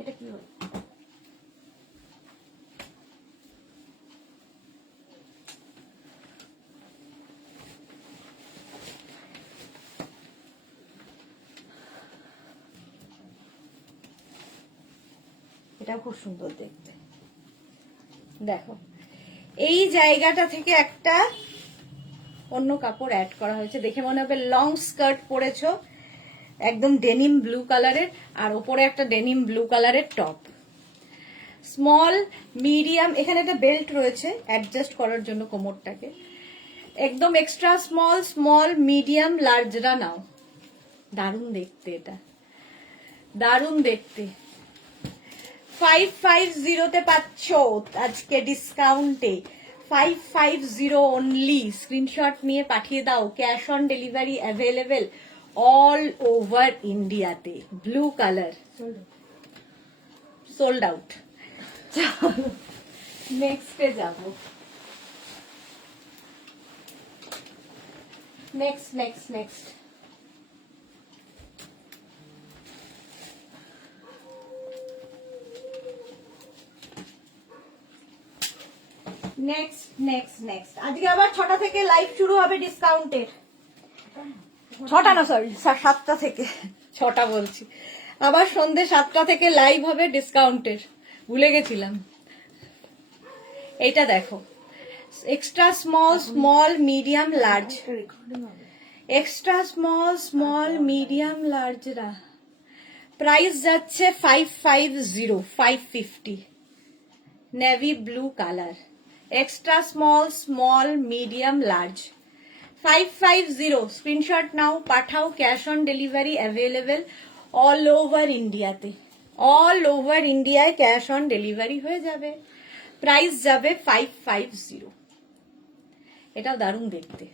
এটা কি হলো? এটা খুব সুন্দর দেখতে। দেখো, এই জায়গাটা থেকে একটা অন্য কাপড় অ্যাড করা হয়েছে। দেখে মনে হবে লং স্কার্ট পরেছো, একদম ডেনিম ব্লু কালারের, আর ওপরে একটা ডেনিম ব্লু কালারের টপ। স্মল, মিডিয়াম, এখানে একটা বেল্ট রয়েছে অ্যাডজাস্ট করার জন্য কোমরটাকে। একদম এক্সট্রা স্মল, স্মল, মিডিয়াম, লার্জরা নাও। দারুণ দেখতে, এটা দারুণ দেখতে। 550 পাচ্ছ আজকে ডিসকাউন্টে। 550 অনলি। স্ক্রিনশট নিয়ে পাঠিয়ে দাও, cash on delivery available all over ইন্ডিয়াতে। Blue colour sold out. নেক্সটে যাব। Next next next. Next next next. আজকে আবার 6টা থেকে লাইভ শুরু হবে ডিসকাউন্টের। 6টা না, সরি 7টা থেকে। 6টা বলছি। আবার সন্ধ্যে 7টা থেকে লাইভ হবে ডিসকাউন্টের, ভুলে গেছিলাম। এইটা দেখো, extra small, small, medium, large. Extra small, small, medium, লার্জরা প্রাইস যাচ্ছে 550। 550 navy blue colour. Extra small, small, medium, large. 550। Screenshot নাও, পাঠাও, cash on delivery available all over ইন্ডিয়াতে। অল ওভার ইন্ডিয়ায় ক্যাশ অন ডেলিভারি হয়ে যাবে। প্রাইস যাবে 550। এটাও দারুণ দেখতে।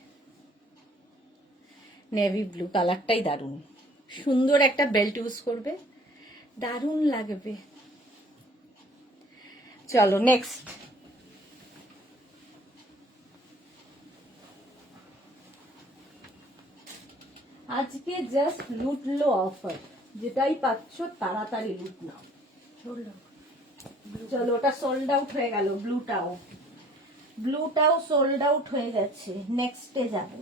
নেভি ব্লু কালারটাই দারুণ। সুন্দর একটা বেল্ট ইউজ করবে, দারুণ লাগবে। চলো নেক্সট। আজকে জাস্ট লুটলো অফার, যেটাই পাচ্ছ তাড়াতাড়ি লুট নাও। চলো, ওটা সোল্ড আউট হয়ে গেল। ব্লুটাও, ব্লুটাও সোল্ড আউট হয়ে গেছে। নেক্সটে যাব।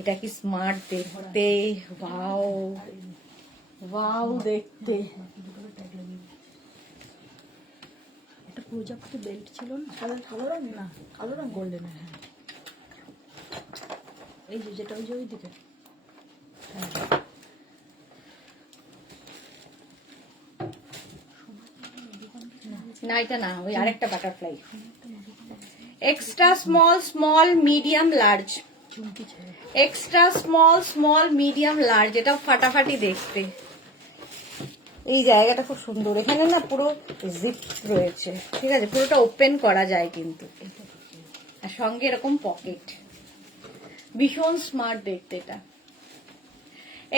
এটা কি স্মার্ট দেখতে। ওয়াও ওয়াও দেখতে। প্রজাপতি বেল্ট ছিল না, কালো রং না, কালো রং গোল্ডেন। হ্যাঁ, এই যে যেটা ওই যে ওই দিকে। না এটা না, ওই আরেকটা butterfly. Extra small small medium large, চুমকি ছেড়ে extra small small medium large, এটা ফাটাফাটি দেখতে। এই জায়গাটা খুব সুন্দর, এখানে না পুরো জিপ রয়েছে, ঠিক আছে, পুরোটা ওপেন করা যায় কিন্তু, আর সঙ্গে এরকম পকেট, ভীষণ স্মার্ট দেখতে এটা।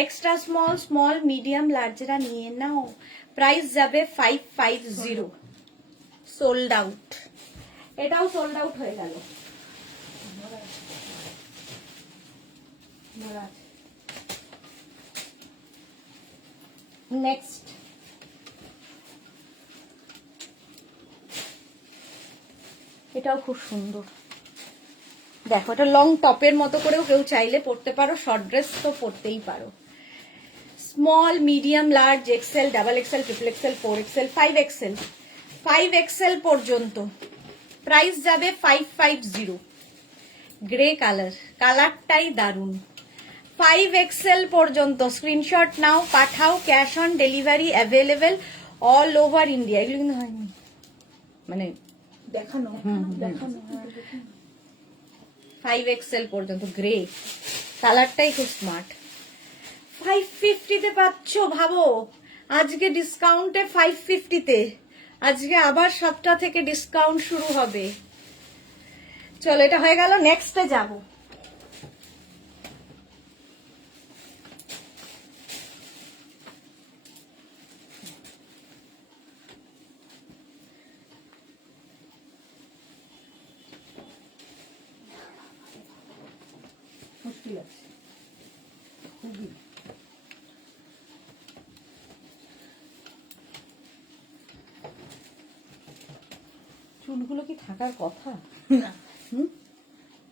এক্সট্রা স্মল স্মল মিডিয়াম লার্জরা নিয়ে নাও, প্রাইস যাবে 550, সোল্ড আউট। এটাও সোল্ড আউট হয়ে গেল। নেক্সট এটাও খুব সুন্দর, দেখো এটা লং টপের মতো করেও কেউ চাইলে পরতে পারো, শর্ট ড্রেস তো পরতেই পারো। Small medium large XL double XL triple XL 4XL 5XL 5XL পর্যন্ত, প্রাইস যাবে 550, গ্রে কালার, কালারটাই দারুন। 5XL পর্যন্ত স্ক্রিনশট নাও, পাঠাও, cash on delivery available all over India. এগুলো কিন্তু হয়নি, মানে দেখানো দেখানো। 5XL পর্যন্ত গ্রে কালারটাই খুব স্মার্ট। 550-তে পাচ্ছ, ভাবো আজকে ডিসকাউন্টে 550-তে, আজকে আবার 7টা থেকে ডিসকাউন্ট শুরু হবে। চলো এটা হয়ে গেল, নেক্সটে যাব। মুশকিল আছে খুবই। চুলগুলো কি থাকার কথা? না, হুম,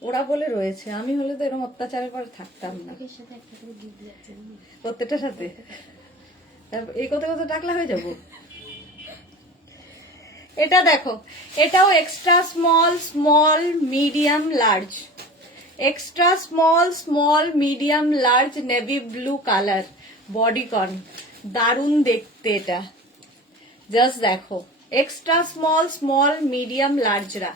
ওরা বলে রয়েছে, আমি হলে তো এরকম অত্যাচারের পর থাকতাম না। এর সাথে একটা করে দিয়ে দিয়েছে। প্রত্যেকটার সাথে এই কথা কথা টাকলা হয়ে যাব। এটা দেখো, এটাও extra small small medium large, extra small small medium large navy blue colour, bodycon, দারুণ দেখতে এটা। জাস্ট দেখো, এক্সট্রা স্মল স্মল মিডিয়াম লার্জরা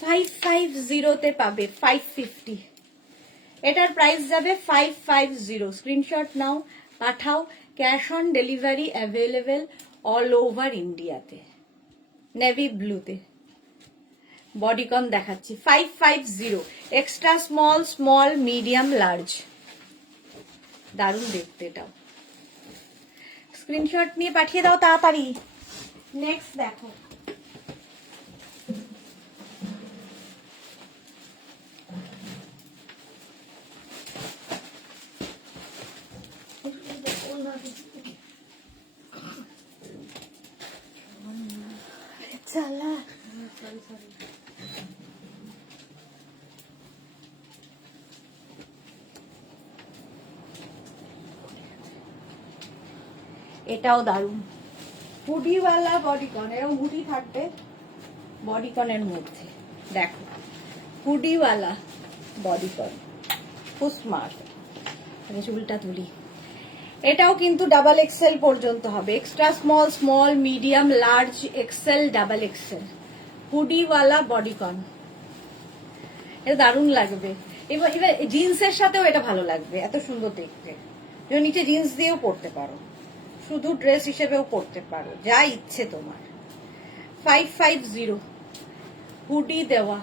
550-তে পাবে 550, এটার প্রাইস যাবে 550, স্ক্রিনশট নাও, পাঠাও, cash on delivery available all over ইন্ডিয়াতে। নেভি ব্লুতে বডিকন দেখাচ্ছি, 550, extra small small medium large, দারুণ দেখতে এটাও। স্ক্রিনশট নিয়ে পাঠিয়ে দাও তাড়াতাড়ি। নেক্সট দেখো, চালা এটাও দারুণ, হুডিওয়ালা বডিকন, এরকম হুডি থাকবে বডিকনের মধ্যে, দেখো হুডিওয়ালা বডিকন, খুব স্মার্ট। চুলটা তুলি, এটাও কিন্তু ডাবল এক্সেল পর্যন্ত হবে, extra small small medium large XL double XL, হুডিওয়ালা বডিকন, এটা দারুণ লাগবে। এবার জিন্সের সাথেও এটা ভালো লাগবে, এত সুন্দর দেখতে। নিচে জিন্স দিয়েও পরতে পারো, শুধু ড্রেস হিসেবেও পরতে পারো, যা ইচ্ছে তোমার। 550, হুডি দেওয়া,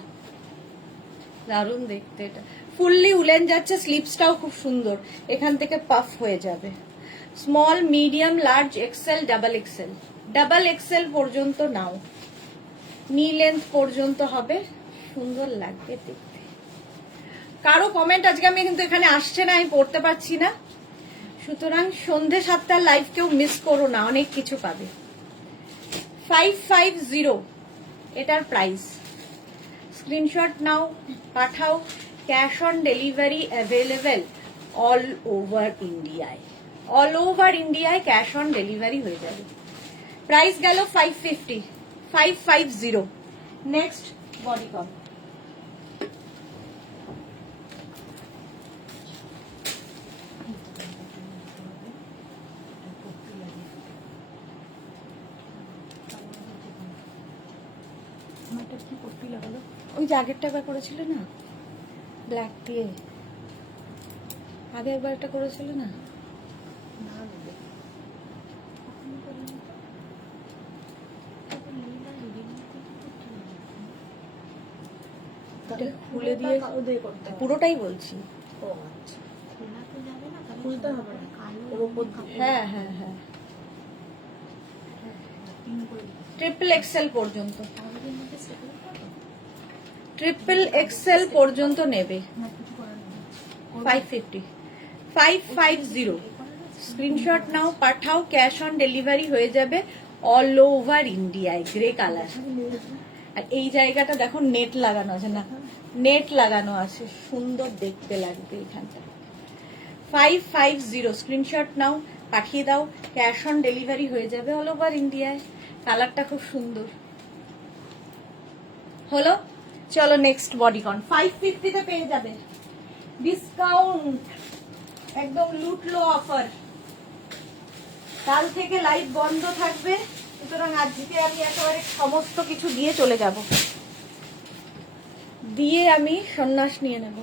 দারুণ দেখতে এটা। ফুললি উলেন যাচ্ছে, স্লিপসটাও খুব সুন্দর, এখান থেকে পাফ হয়ে যাবে। Small medium large XL double XL পর্যন্ত নাও, নি লেন্থ পর্যন্ত হবে, সুন্দর লাগবে দেখতে। কারো কমেন্ট আজকে আমি কিন্তু এখানে আসছে না, আমি পড়তে পারছি না, সুতরাং সন্ধে 7টার লাইভ কেউ মিস করো না, অনেক কিছু পাবে। 550 এটার প্রাইস, স্ক্রিনশট নাও, পাঠাও, cash on delivery available all over ইন্ডিয়ায়, অল ওভার ইন্ডিয়ায় ক্যাশ অন ডেলিভারি হয়ে যাবে। প্রাইস গেল 550, 550 নেক্সট বডিকন। আমারটা কি পট্টি লাগালো? ওই যে আগেরটা একবার করেছিল না ব্ল্যাক দিয়ে, আগে একবার একটা করেছিল না? না নেবে। তাহলে খুলে দিয়ে কালো দিয়ে করতে হবে। পুরোটাই বলছি। ও আচ্ছা, খুলতে হবে না, ওর ওপর দিয়ে। হ্যাঁ হ্যাঁ হ্যাঁ, ট্রিপল এক্সেল পর্যন্ত, ট্রিপল এক্সেল পর্যন্ত নেবে। 550 550 স্ক্রিনশট নাও, পাঠাও, ক্যাশ অন ডেলিভারি হয়ে যাবে অল ওভার ইন্ডিয়ায়। গ্রে কালার, আর এই জায়গাটা দেখো নেট লাগানো আছে, না নেট লাগানো আছে, সুন্দর দেখতে লাগবে এখানটা। 550 স্ক্রিনশট নাও, পাঠিয়ে দাও, ক্যাশ অন ডেলিভারি হয়ে যাবে অল ওভার ইন্ডিয়ায়। কালারটা খুব সুন্দর হলো। চলো নেক্সট বডিকন 550 তে পেয়ে যাবে, ডিসকাউন্ট একদম লুটলো অফার। কাল থেকে লাইভ বন্ধ থাকবে, সুতরাং আজকে আমি একেবারে সমস্ত কিছু দিয়ে চলে যাব, দিয়ে আমি সন্ন্যাস নিয়ে নেব।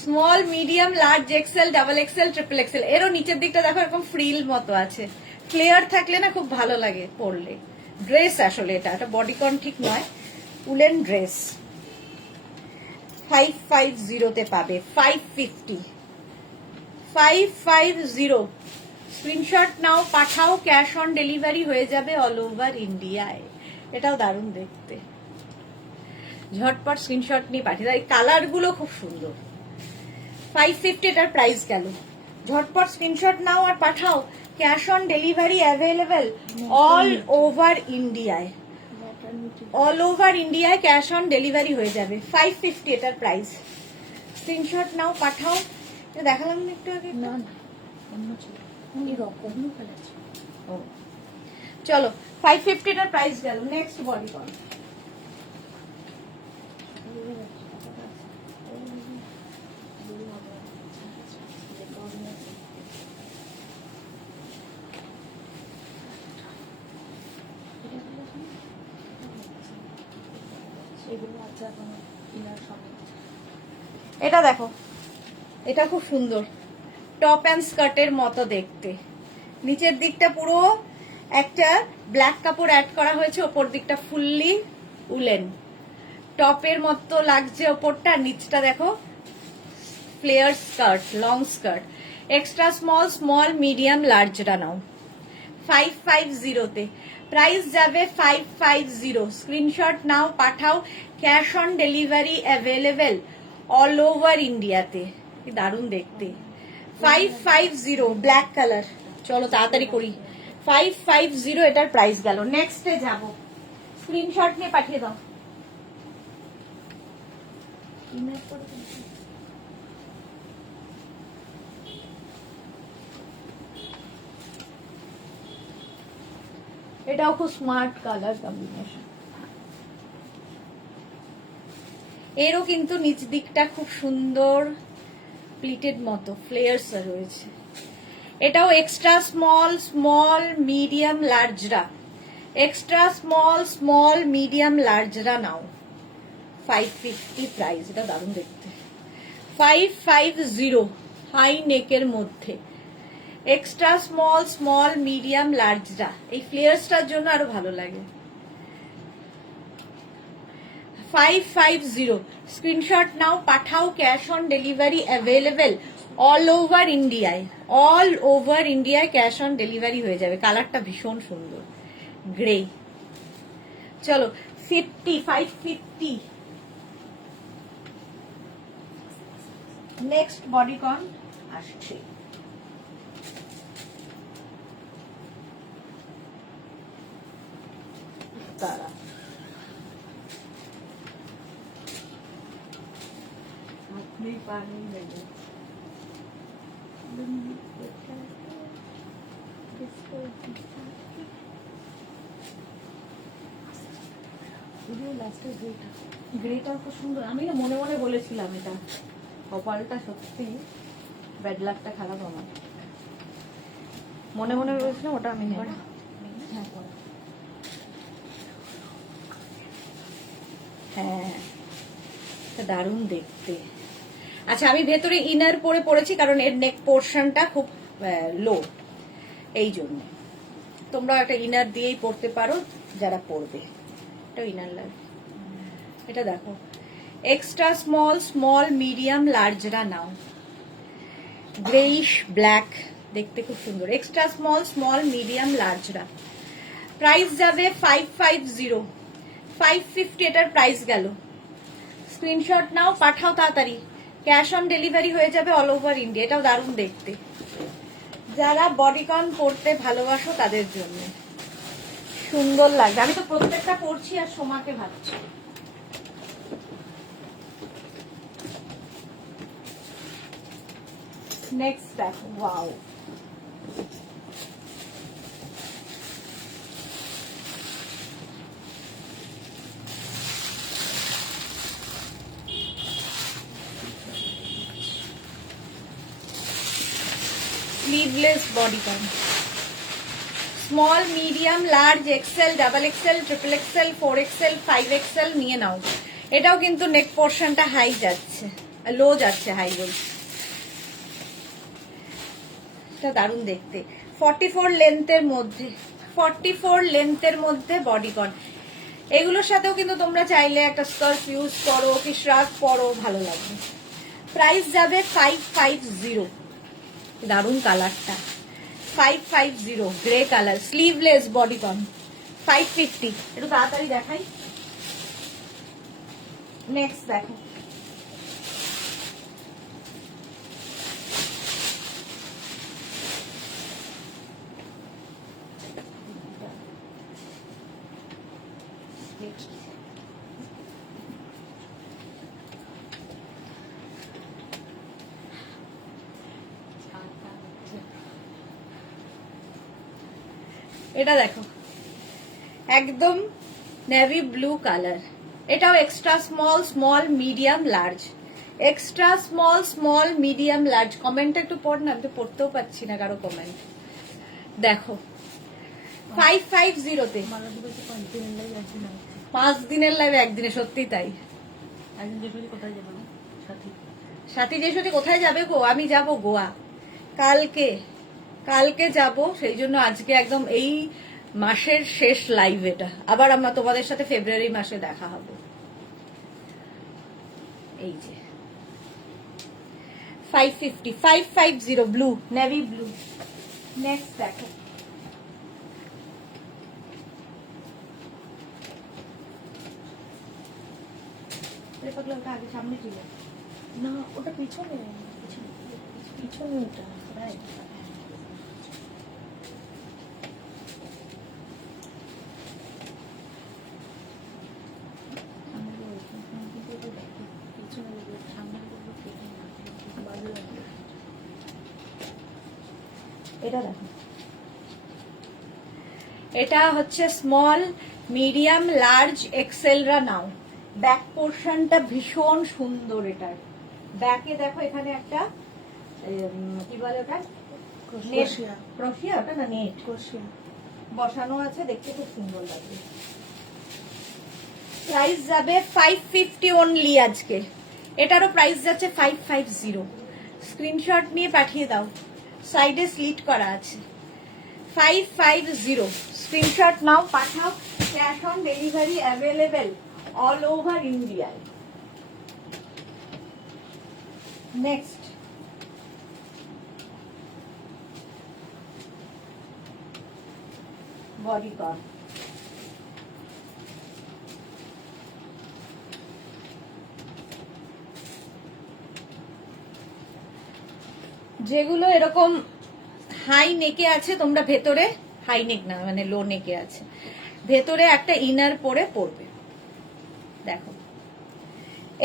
Small, medium, large, XL, double XL, triple XL. এরও নিচের দিকটা দেখো এরকম ফ্রিল মতো আছে, ফ্লেয়ার থাকলে না খুব ভালো লাগে পরলে। ড্রেস আসলে এটা একটা বডিকন ঠিক নয়, উলেন ড্রেস। 550 তে পাবে, 550 স্ক্রিনশট নাও, পাঠাও, ক্যাশ অন ডেলিভারি হয়ে যাবে অল ওভার ইন্ডিয়ায়। এটাও দারুণ দেখতে, ঝটপট স্ক্রিনশট নিয়ে পাঠিয়ে দাও। এই কালার গুলো খুব সুন্দর। 550 এটার প্রাইস গেল। ঝটপট স্ক্রিনশট নাও আর পাঠাও, cash on delivery available all over ইন্ডিয়ায়। অল ওভার ইন্ডিয়ায় ক্যাশ অন ডেলিভারি হয়ে যাবে। 550 এটার প্রাইস। স্ক্রিনশট নাও, পাঠাও। এটা দেখালাম না একটু আগে? না না, অন্য ছিল, এরকম কালার ছিল। ও চলো 550 এটার প্রাইস গেল। Next bodycon. এগুলো আছে এখন ইনার সঙ্গে। এটা দেখো, এটা খুব সুন্দর, টপ অ্যান্ড স্কার্টের মতো দেখতে। নিচের দিকটা পুরো একটা ব্ল্যাক কাপড় অ্যাড করা হয়েছে, ওপর দিকটা ফুললি উলেন, টপের মতো লাগছে ওপরটা, নিচটা দেখো flare skirt, long skirt. Extra small, small, medium, লার্জরা নাও 550 তে। প্রাইস যাবে 550। স্ক্রিনশট নাও, পাঠাও, cash on delivery available all over ইন্ডিয়াতে। কি দারুণ দেখতে। 550 ব্ল্যাক কালার। চলো তাড়াতাড়ি করি, 550 এটার প্রাইস গেল। নেক্সটে যাব, স্ক্রিনশট নিয়ে পাঠিয়ে দাও। ইমেল করে দিন। এটাও খুব স্মার্ট কালার কম্বিনেশন। এরও কিন্তু নিচ দিকটা খুব সুন্দর প্লিটেড মতো ফ্লেয়ার্স রয়েছে। এটাও এক্সট্রা স্মল, স্মল, মিডিয়াম, লার্জরা। এক্সট্রা স্মল, স্মল, মিডিয়াম, লার্জরা নাও। 550 প্রাইস। এটা দারুণ দেখতে। 550 হাই নেকের মধ্যে, এক্সট্রা স্মল, স্মল, মিডিয়াম, লার্জরা। এই ফ্লেয়ার্সটার জন্য আরো ভালো লাগে। 550 স্ক্রিনশট নাও, পাঠাও, cash on delivery available all over ইন্ডিয়ায়। অল ওভার ইন্ডিয়ায় ক্যাশ অন ডেলিভারি হয়ে যাবে। কালারটা ভীষণ সুন্দর, গ্রে। চলো 550 নেক্সট বডিকন আসছে। তারা আপনি পানি নেবেন। লাস্টের গ্রেটা গ্রেটাও খুব সুন্দর। আমি না মনে মনে বলেছিলাম এটা কপালটা সত্যি ব্যাড লাকটা খারাপ আমার। মনে মনে বলেছিলাম ওটা আমি নেব। হ্যাঁ পরো। হ্যাঁ এটা দারুণ দেখতে। আচ্ছা আমি ভেতরে ইনার পরে পরেছি কারণ এর নেক পোর্শনটা খুব লো, এই জন্য তোমরা একটা ইনার দিয়েই পরতে পারো যারা পরবে। এটা ইনার লাগে। এটা দেখো এক্সট্রা স্মল, স্মল, মিডিয়াম, লার্জরা নাও। গ্রেইশ ব্ল্যাক, দেখতে খুব সুন্দর। এক্সট্রা স্মল, স্মল, মিডিয়াম, লার্জরা। প্রাইস যাবে 550, 550 এটার প্রাইস গেল। স্ক্রিনশট নাও, পাঠাও তাড়াতাড়ি। ক্যাশ অন ডেলিভারি হয়ে যাবে অল ওভার ইন্ডিয়া। এটাও দারুণ দেখতে, যারা বডিকন পরতে ভালোবাসো তাদের জন্য সুন্দর লাগবে। আমি তো প্রত্যেকটা পরছি আর সোমাকে ভাবছি। নেক্সট দেখো, wow sleeveless bodycon. Small, medium, large, XL, double XL, triple XL, 4XL, 5XL নিয়ে নাও। এটাও কিন্তু নেক পোর্শনটা হাই যাচ্ছে, লো যাচ্ছে, হাই বলছে। এটা দারুণ দেখতে। 44 লেন্থের মধ্যে, 44 লেন্থের মধ্যে বডিকন। এগুলোর সাথেও কিন্তু তোমরা চাইলে একটা স্কার্ফ ইউজ করো কি শ্রাগ পরো, ভালো লাগবে। প্রাইস যাবে 550। দারুণ কালারটা, 550 গ্রে কালার, স্লিভলেস বডিকন, 550। একটু তাড়াতাড়ি দেখাই। নেক্সট দেখো, এটা দেখো একদম নেভি ব্লু কালার। এটাও extra small, small, medium, large. Extra small, small, medium, large. কমেন্টটা একটু পড় না, আমি তো পড়তেও পাচ্ছি না কারো কমেন্ট। দেখো 550-তে 5 দিনের লাইভ একদিনে, সত্যি তাই। কোথায় যাবো না সাথী যেসতী কোথায় যাবে গো? আমি যাব গোয়া কালকে, কালকে যাব। সেই জন্য আজকে একদম এই মাসের শেষ লাইভ এটা। আবার আমরা তোমাদের সাথে ফেব্রুয়ারি মাসে দেখা হবে। এই যে 550, 550 ব্লু, নেভি ব্লু। নেক্সট দেখো, আগে সামনে ছিল না, ওটা পিছনে পিছনে ওটা রাইট। এটা দেখো, এটা হচ্ছে স্মল, মিডিয়াম, লার্জ, এক্সেলরা নাও। ব্যাক পোর্শনটা ভীষণ সুন্দর। এটার ব্যাকে দেখো এখানে একটা কি বলে ওটা, ক্রোশিয়া। ক্রোশিয়া, ওটা না নেট ক্রোশিয়া বসানো আছে, দেখতে খুব সুন্দর লাগবে। প্রাইস যাবে 550 অনলি আজকে। এটারও প্রাইস যাচ্ছে 550। স্ক্রিনশট নিয়ে পাঠিয়ে দাও, সাইডে স্লিট করা আছে। 550 স্ক্রিনশট নাও, পাঠাও। Cash on delivery available all over ইন্ডিয়ায়। Next bodycon. যেগুলো এরকম হাই নেকে আছে, তোমরা ভেতরে হাই নেক না মানে লো নেকে আছে, ভেতরে একটা ইনার পরে পরবে। দেখো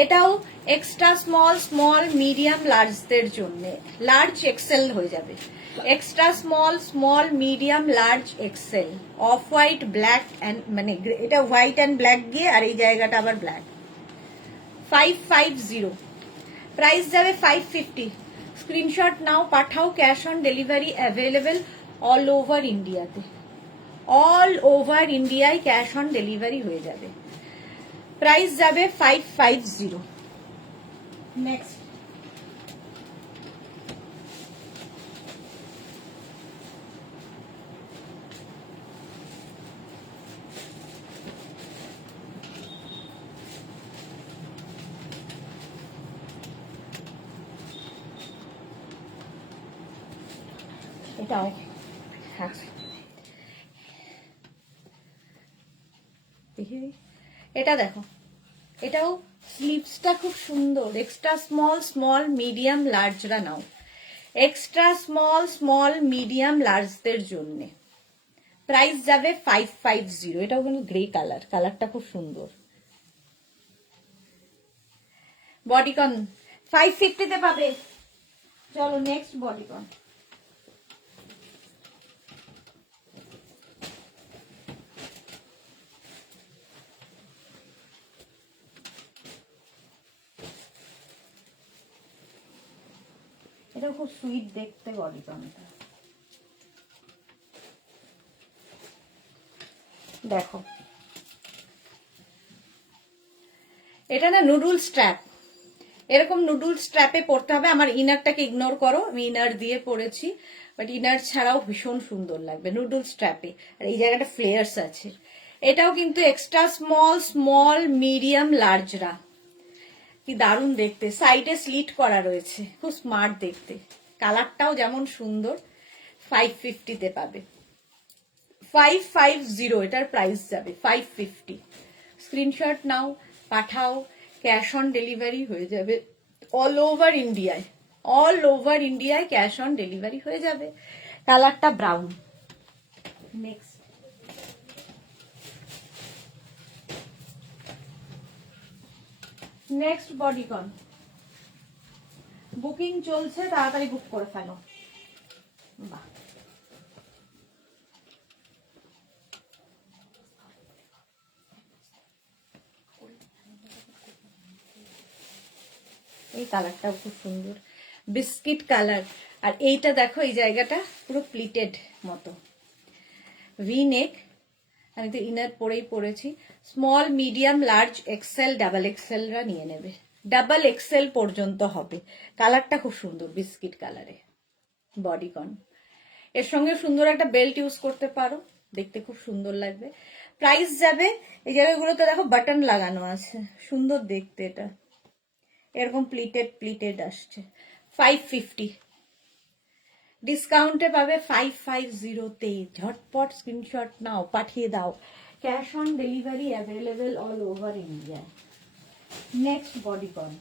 এটাও এক্সট্রা স্মল স্মল মিডিয়াম লার্জদের জন্য, লার্জ এক্সেল হয়ে যাবে। Extra small small medium large Excel, off white black and মানে এটা হোয়াইট অ্যান্ড ব্ল্যাক গিয়ে আর এই জায়গাটা আবার ব্ল্যাক। 550, প্রাইস যাবে 550। স্ক্রিনশট নাও, পাঠাও, cash on delivery available all over ইন্ডিয়াতে, অল ওভার ইন্ডিয়ায় ক্যাশ অন ডেলিভারি হয়ে যাবে। প্রাইস যাবে 550। নেক্সট এটাও হ্যাঁ দেখি, এটা দেখো, এটাও স্লিভসটা খুব সুন্দর। এক্সট্রা স্মল স্মল মিডিয়াম লার্জরা নাও, এক্সট্রা স্মল স্মল মিডিয়াম লার্জদের জন্য। প্রাইস যাবে 550। এটাও কিন্তু গ্রে কালার, কালারটা খুব সুন্দর। বডিকন 550-তে পাবে। চলো নেক্সট বডিকন। এটা খুব সুইট দেখতে বডিকনটা। দেখো এটা না নুডল স্ট্র্যাপ, এরকম নুডল স্ট্র্যাপে পরতে হবে। আমার ইনারটাকে ইগনোর করো, আমি ইনার দিয়ে পরেছি, বাট ইনার ছাড়াও ভীষণ সুন্দর লাগবে নুডল স্ট্র্যাপে। আর এই জায়গাটা ফ্লেয়ার্স আছে। এটাও কিন্তু এক্সট্রা স্মল স্মল মিডিয়াম লার্জরা, কি দারুণ দেখতে। সাইডে স্লিট করা রয়েছে, খুব স্মার্ট দেখতে। কালারটাও যেমন সুন্দর। 550-তে পাবে। 550 এটার প্রাইস যাবে 550। স্ক্রিনশট নাও, পাঠাও, ক্যাশ অন ডেলিভারি হয়ে যাবে অল ওভার ইন্ডিয়ায়, অল ওভার ইন্ডিয়ায় ক্যাশ অন ডেলিভারি হয়ে যাবে। কালারটা brown. Next next bodycon. Booking চলছে, তাড়াতাড়ি বুক করে ফেলো। বাহ, এই কালারটাও খুব সুন্দর, বিস্কিট কালার। আর এইটা দেখো, এই জায়গাটা পুরো প্লিটেড মতো, ভি নেক। আমি তো ইনার পরেই পরেছি। Small medium large XL double এক্সেলরা নিয়ে নেবে, ডাবল এক্সেল পর্যন্ত হবে। কালারটা খুব সুন্দর, বিস্কিট কালারে। বডিকন এর সঙ্গে সুন্দর একটা বেল্ট ইউজ করতে পারো, দেখতে খুব সুন্দর লাগবে। প্রাইস যাবে, এই জায়গাগুলোতে দেখো বাটন লাগানো আছে, সুন্দর দেখতে। এটা এরকম প্লিটেড প্লিটেড আসছে। 550 ডিসকাউন্টে পাবে 550-তে। ঝটপট স্ক্রিনশট নাও, পাঠিয়ে দাও। Cash on delivery available all over India. Next bodycon.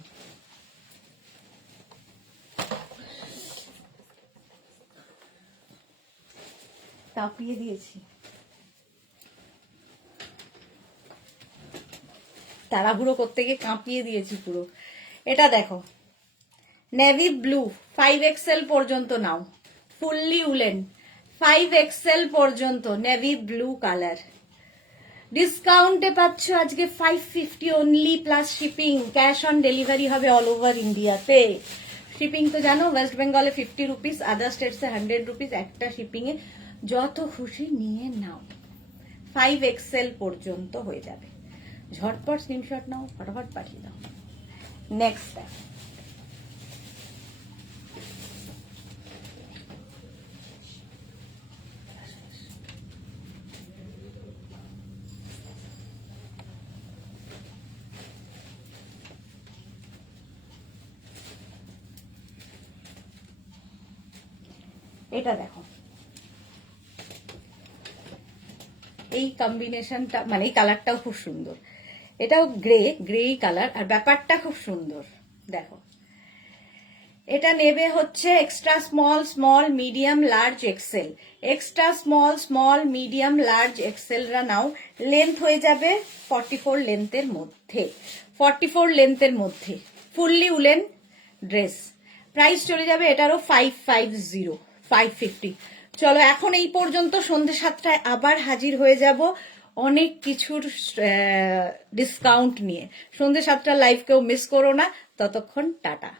কাঁপিয়ে দিয়েছি, তাড়াহুড়ো করতে গিয়ে কাঁপিয়ে দিয়েছি পুরো। এটা দেখো, নেভি ব্লু, 5XL পর্যন্ত নাও, ফুললি উলেন, 5XL পর্যন্ত নেভি ব্লু কালার। ডিসকাউন্টে পাচ্ছ আজকে 550 only, plus shipping. Cash on delivery হবে অল ওভার ইন্ডিয়াতে। শিপিং তো জানো, ওয়েস্ট বেঙ্গলে 50 রুপিস, আদার স্টেটসে 100 রুপিস একটা শিপিং এ। যত খুশি নিয়ে নাও, 5XL পর্যন্ত হয়ে যাবে। ঝটপট স্ক্রিনশট নাও, ফটাফট পাঠিয়ে দাও। নেক্সট এটা দেখো, এই কম্বিনেশনটা মানে এই কালারটাও খুব সুন্দর। এটাও গ্রে, গ্রে কালার, আর ব্যাপারটা খুব সুন্দর। দেখো এটা নেবে হচ্ছে extra small small medium large XL. Extra small small medium large এক্সেলরা নাও। লেন্থ হয়ে যাবে 44 লেন্থের মধ্যে, 44 লেন্থের মধ্যে ফুললি উলেন ড্রেস। প্রাইস চলে যাবে এটারও 550 550। চলো এখন এই পর্যন্ত, সন্ধ্যে 7টায় আবার হাজির হয়ে যাব অনেক কিছুর ডিসকাউন্ট নিয়ে। সন্ধ্যে 7টার লাইভ কেউ মিস করো না। ততক্ষণ টাটা।